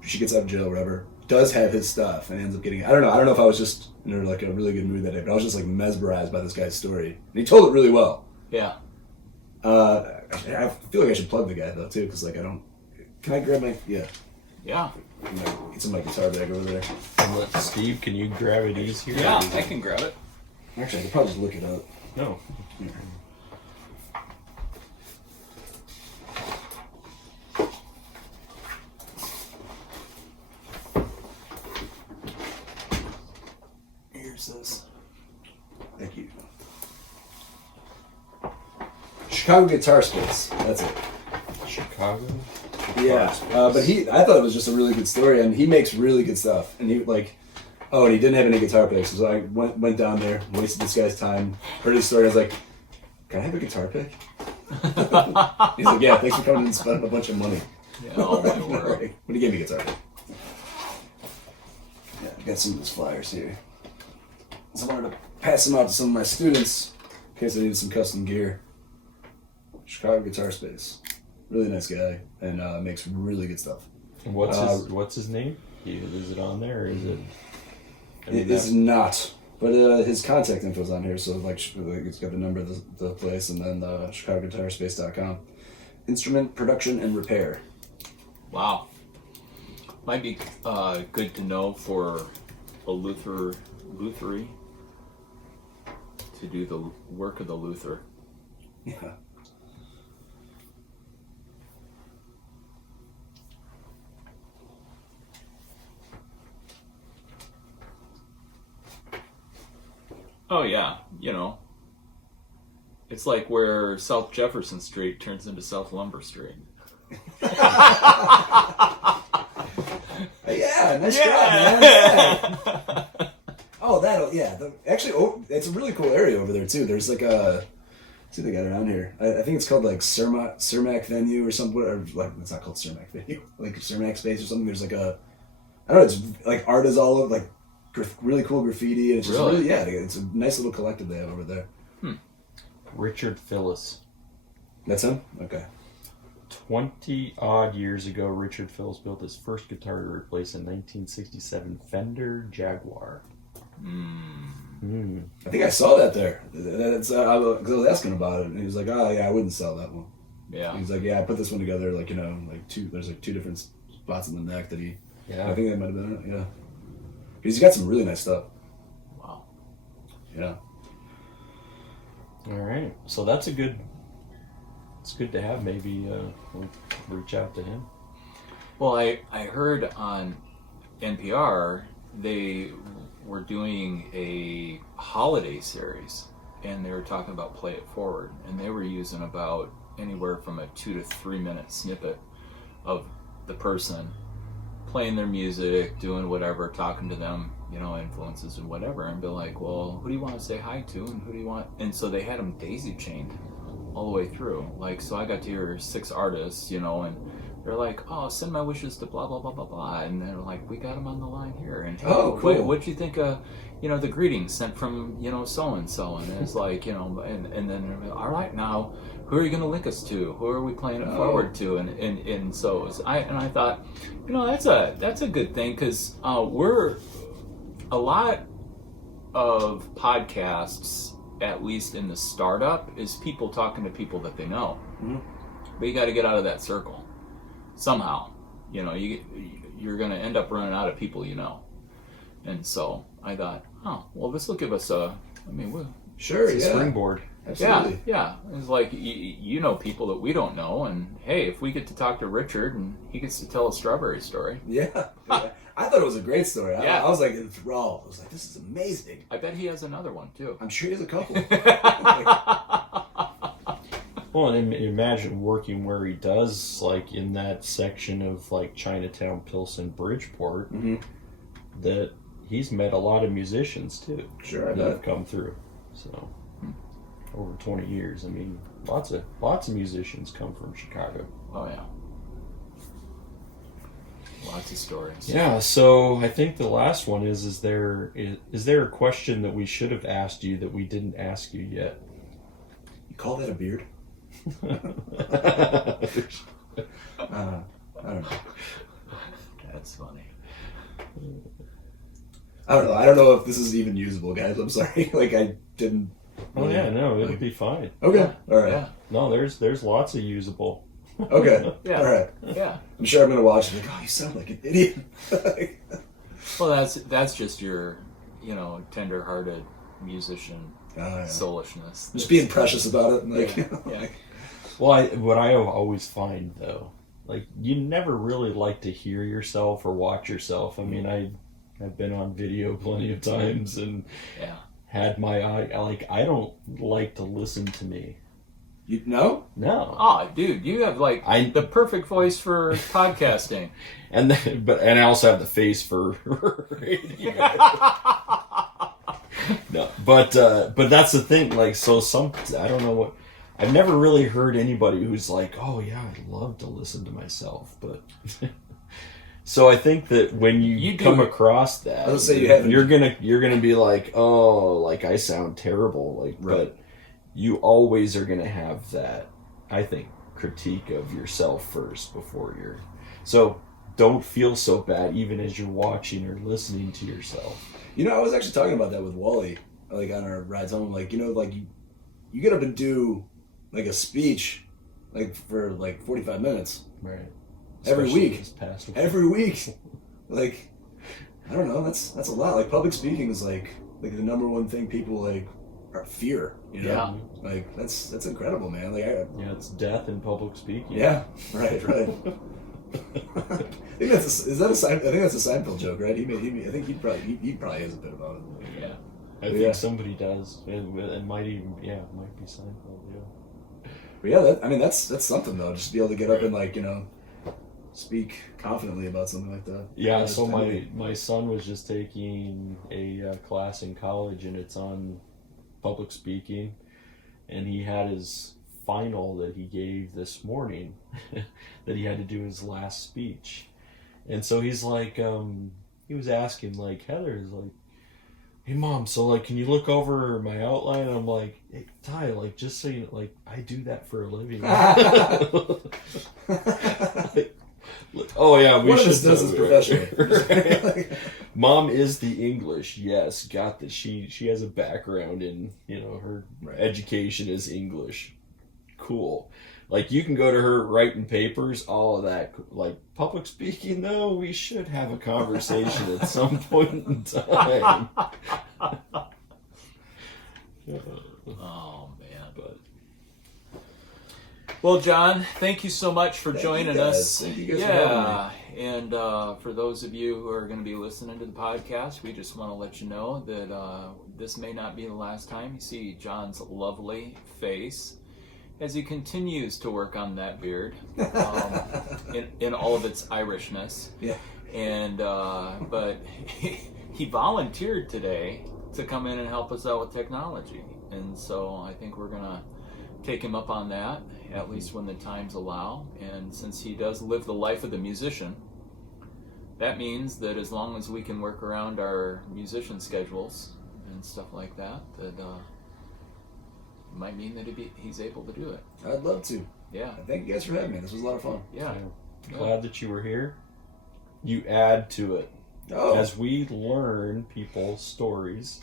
she gets out of jail, whatever, does have his stuff, and ends up getting, I don't know if I was just in like a really good mood that day, but I was just like mesmerized by this guy's story. And he told it really well. Yeah. I feel like I should plug the guy though too, because like can I grab my Yeah. It's in my guitar bag over there. And let Steve, can you grab it easier? Yeah, I can grab it. Actually, I could probably just look it up. No. Here's this. Thank you. Chicago Guitar Space. That's it. Chicago? Yeah, but I thought it was just a really good story, and he makes really good stuff. And he Oh, and he didn't have any guitar picks, so I went down there, wasted this guy's time, heard his story. I was like, "Can I have a guitar pick?" He's like, "Yeah, thanks for coming and spending a bunch of money." Yeah, oh my word. When he gave me a guitar pick. Yeah, I got some of those flyers here. So I wanted to pass them out to some of my students in case I needed some custom gear. Chicago Guitar Space. Really nice guy, and makes really good stuff. And what's his name? Is it on there, or is it? It is not, but his contact info is on here. So like it's got the number of the place, and then ChicagoGuitarSpace.com. Instrument production and repair. Wow. Might be good to know for a lutherie to do the work of the Luther. Yeah. Oh yeah, you know. It's like where South Jefferson Street turns into South Lumber Street. Yeah, nice job, man. Yeah. Oh, it's a really cool area over there too. There's like a, see if they got it on here. I think it's called like Cermak Venue or something. Or like it's not called Cermak Venue, like Cermak Space or something. There's like a, I don't know. It's like art is all over, like really cool graffiti. And it's just really, yeah. It's a nice little collective they have over there. Richard Phillips. That's him. Okay. 20 odd years ago, Richard Phillips built his first guitar to replace a 1967 Fender Jaguar. I think I saw that there. That's I was asking about it, and he was like, "Oh yeah, I wouldn't sell that one." Yeah. He's like, "Yeah, I put this one together, like there's like two different spots in the neck that he." Yeah. I think that might have been it. Yeah. He's got some really nice stuff. Wow. Yeah. All right. So that's it's good to have. Maybe we'll reach out to him. Well, I heard on NPR they were doing a holiday series, and they were talking about Play It Forward, and they were using about anywhere from a 2 to 3 minute snippet of the person playing their music, doing whatever, talking to them, influences and whatever, and be like, well, who do you want to say hi to, and who do you want? And so they had them daisy chained all the way through. Like, so I got to hear 6 artists, and they're like, oh, send my wishes to blah, blah, blah, blah, blah. And they're like, we got them on the line here. And hey, oh, cool. What'd you think of, the greetings sent from, so-and-so? And it's like, and then they're like, all right, now, who are you going to link us to? Who are we playing it forward to? And so it was, I thought, that's a good thing, because we're, a lot of podcasts, at least in the startup, is people talking to people that they know. Mm-hmm. But you got to get out of that circle somehow. You're going to end up running out of people you know. And so I thought, well, this will give us Sure, it's a springboard. Absolutely. Yeah. It's like you know people that we don't know, and hey, if we get to talk to Richard and he gets to tell a strawberry story. Yeah. I thought it was a great story. Yeah. I was like enthralled. I was like, this is amazing. I bet he has another one too. I'm sure he has a couple. Well, and imagine working where he does, like in that section of like Chinatown, Pilsen, Bridgeport, that he's met a lot of musicians too. Sure, that have come through. So over 20 years, I mean, lots of musicians come from Chicago. Oh yeah. Lots of stories. Yeah, so I think the last one is there a question that we should have asked you that we didn't ask you yet? You call that a beard? I don't know. That's funny. I don't know if this is even usable, guys. I'm sorry. Like, I didn't. Oh yeah, no, it'll be fine. Okay. All right. Yeah. No, there's lots of usable. Okay. Yeah. All right. Yeah. I'm sure I'm gonna watch it. Like, oh, you sound like an idiot. Well, that's just your, tender-hearted musician soulishness. Just being precious about it. Like, Yeah. Well, what I always find though, like you never really like to hear yourself or watch yourself. I mean, I've been on video plenty of times and had my eye. Like I don't like to listen to me. You know? No. Oh, dude, you have the perfect voice for podcasting. And I also have the face for radio. No, but that's the thing. Like, so I don't know what. I've never really heard anybody who's like, oh yeah, I'd love to listen to myself, but. So I think that when you come across that, you're gonna be like, oh, like I sound terrible, like, right. But you always are gonna have that, I think, critique of yourself first before you're. So don't feel so bad even as you're watching or listening to yourself. You know, I was actually talking about that with Wally, like on our rides home. Like, you know, like you get up and do like a speech, like for like 45 minutes, right? Every week. Like, I don't know. That's a lot. Like, public speaking is like the number one thing people like fear. You know? Yeah. Like that's incredible, man. Like, it's death in public speaking. Yeah. Right. I think that's a Seinfeld joke, right? I think he probably has a bit about it. Yeah. I think somebody does, and might even might be Seinfeld. Yeah. But yeah, that's something though. Just to be able to get up and like, you know, speak confidently about something like that. Yeah. So my son was just taking a class in college, and it's on public speaking, and he had his final that he gave this morning that he had to do his last speech. And so he's like, he was asking, like, Heather is like, hey mom, so like, can you look over my outline? And I'm like, hey Ty, like, just so you know, like, I do that for a living. Oh yeah, we should do this professionally. Mom is the English, yes, got this. She has a background in, you know, her education is English. Cool. Like, you can go to her writing papers, all of that. Like, public speaking, though, we should have a conversation at some point in time. Oh, man. But. Well, John, thank you so much for joining us. Thank you guys for having me. And for those of you who are going to be listening to the podcast, we just want to let you know that this may not be the last time you see John's lovely face as he continues to work on that beard in all of its Irishness. Yeah. And but he volunteered today to come in and help us out with technology, and so I think we're gonna take him up on that, at least when the times allow. And since he does live the life of the musician, that means that as long as we can work around our musician schedules and stuff like that, that might mean that he's able to do it. I'd love to. Yeah. Thank you guys for having me. This was a lot of fun. Yeah. Glad that you were here. You add to it. Oh. As we learn people's stories,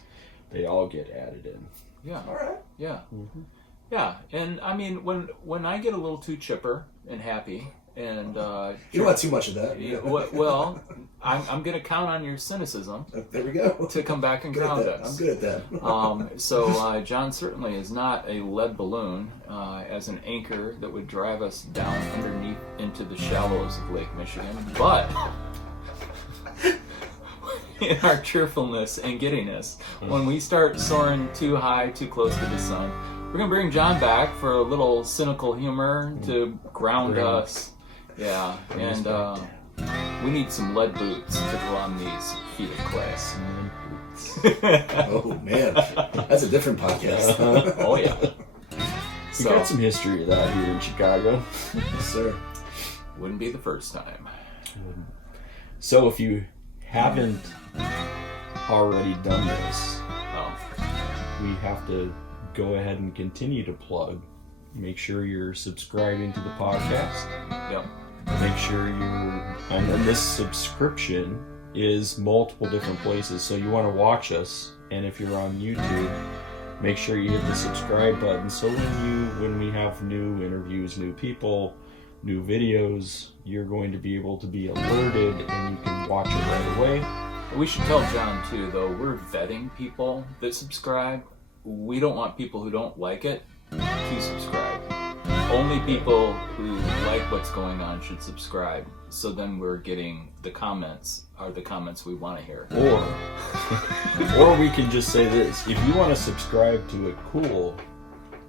they all get added in. Yeah. All right. Yeah. Mm-hmm. Yeah. And I mean, when I get a little too chipper and happy, and you don't want too much of that. Well, I'm going to count on your cynicism. There we go. To come back and ground us. I'm good at that. So John certainly is not a lead balloon as an anchor that would drive us down underneath into the shallows of Lake Michigan, but in our cheerfulness and giddiness, when we start soaring too high, too close to the sun, we're going to bring John back for a little cynical humor to ground us. Yeah, and we need some lead boots to go on these feet of clay. Oh man, that's a different podcast. Oh yeah. We got some history of that here in Chicago. Yes, sir. Wouldn't be the first time. So if you haven't already done this, we have to go ahead and continue to plug. Make sure you're subscribing to the podcast. Yep. Make sure and this subscription is multiple different places. So you want to watch us, and if you're on YouTube, make sure you hit the subscribe button. So when we have new interviews, new people, new videos, you're going to be able to be alerted, and you can watch it right away. We should tell John too, though, we're vetting people that subscribe. We don't want people who don't like it to subscribe. Only people who like what's going on should subscribe. So then we're getting the comments are the comments we want to hear. Or we can just say this: if you want to subscribe to it, cool.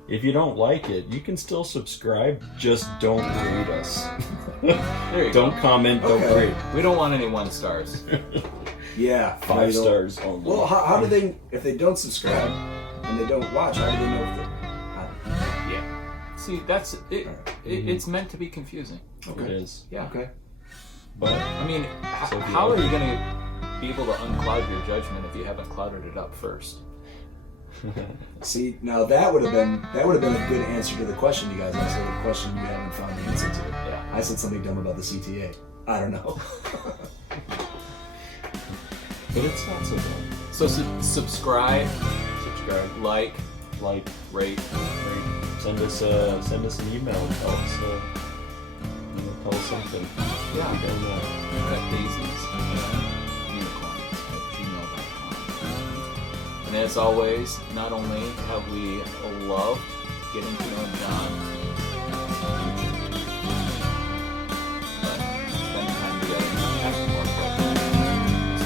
If you don't like it, you can still subscribe. Just don't rate us. There you Don't go. comment, don't Okay. rate. We don't want any 1 stars. Yeah. 5 They don't- stars only. Well, how do they, if they don't subscribe and they don't watch, how do they know if they're... Yeah. See, that's it. It's meant to be confusing. It is. Yeah. Okay. But I mean, So if you how like are you going to be able to uncloud your judgment if you haven't clouded it up first? See, now that would have been a good answer to the question you guys asked, or the question you haven't found the answer to. Yeah. I said something dumb about the CTA. I don't know. but it's not so bad. So subscribe, like, Like, rate. send us an email. Tell us something. Yeah. We don't know. At Daisies and unicorns@gmail.com. And as always, not only have we loved getting to know John, but spending time together and asking more questions.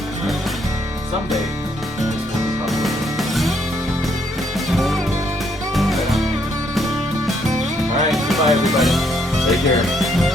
Someday, this will be public. All right, goodbye everybody. Take care.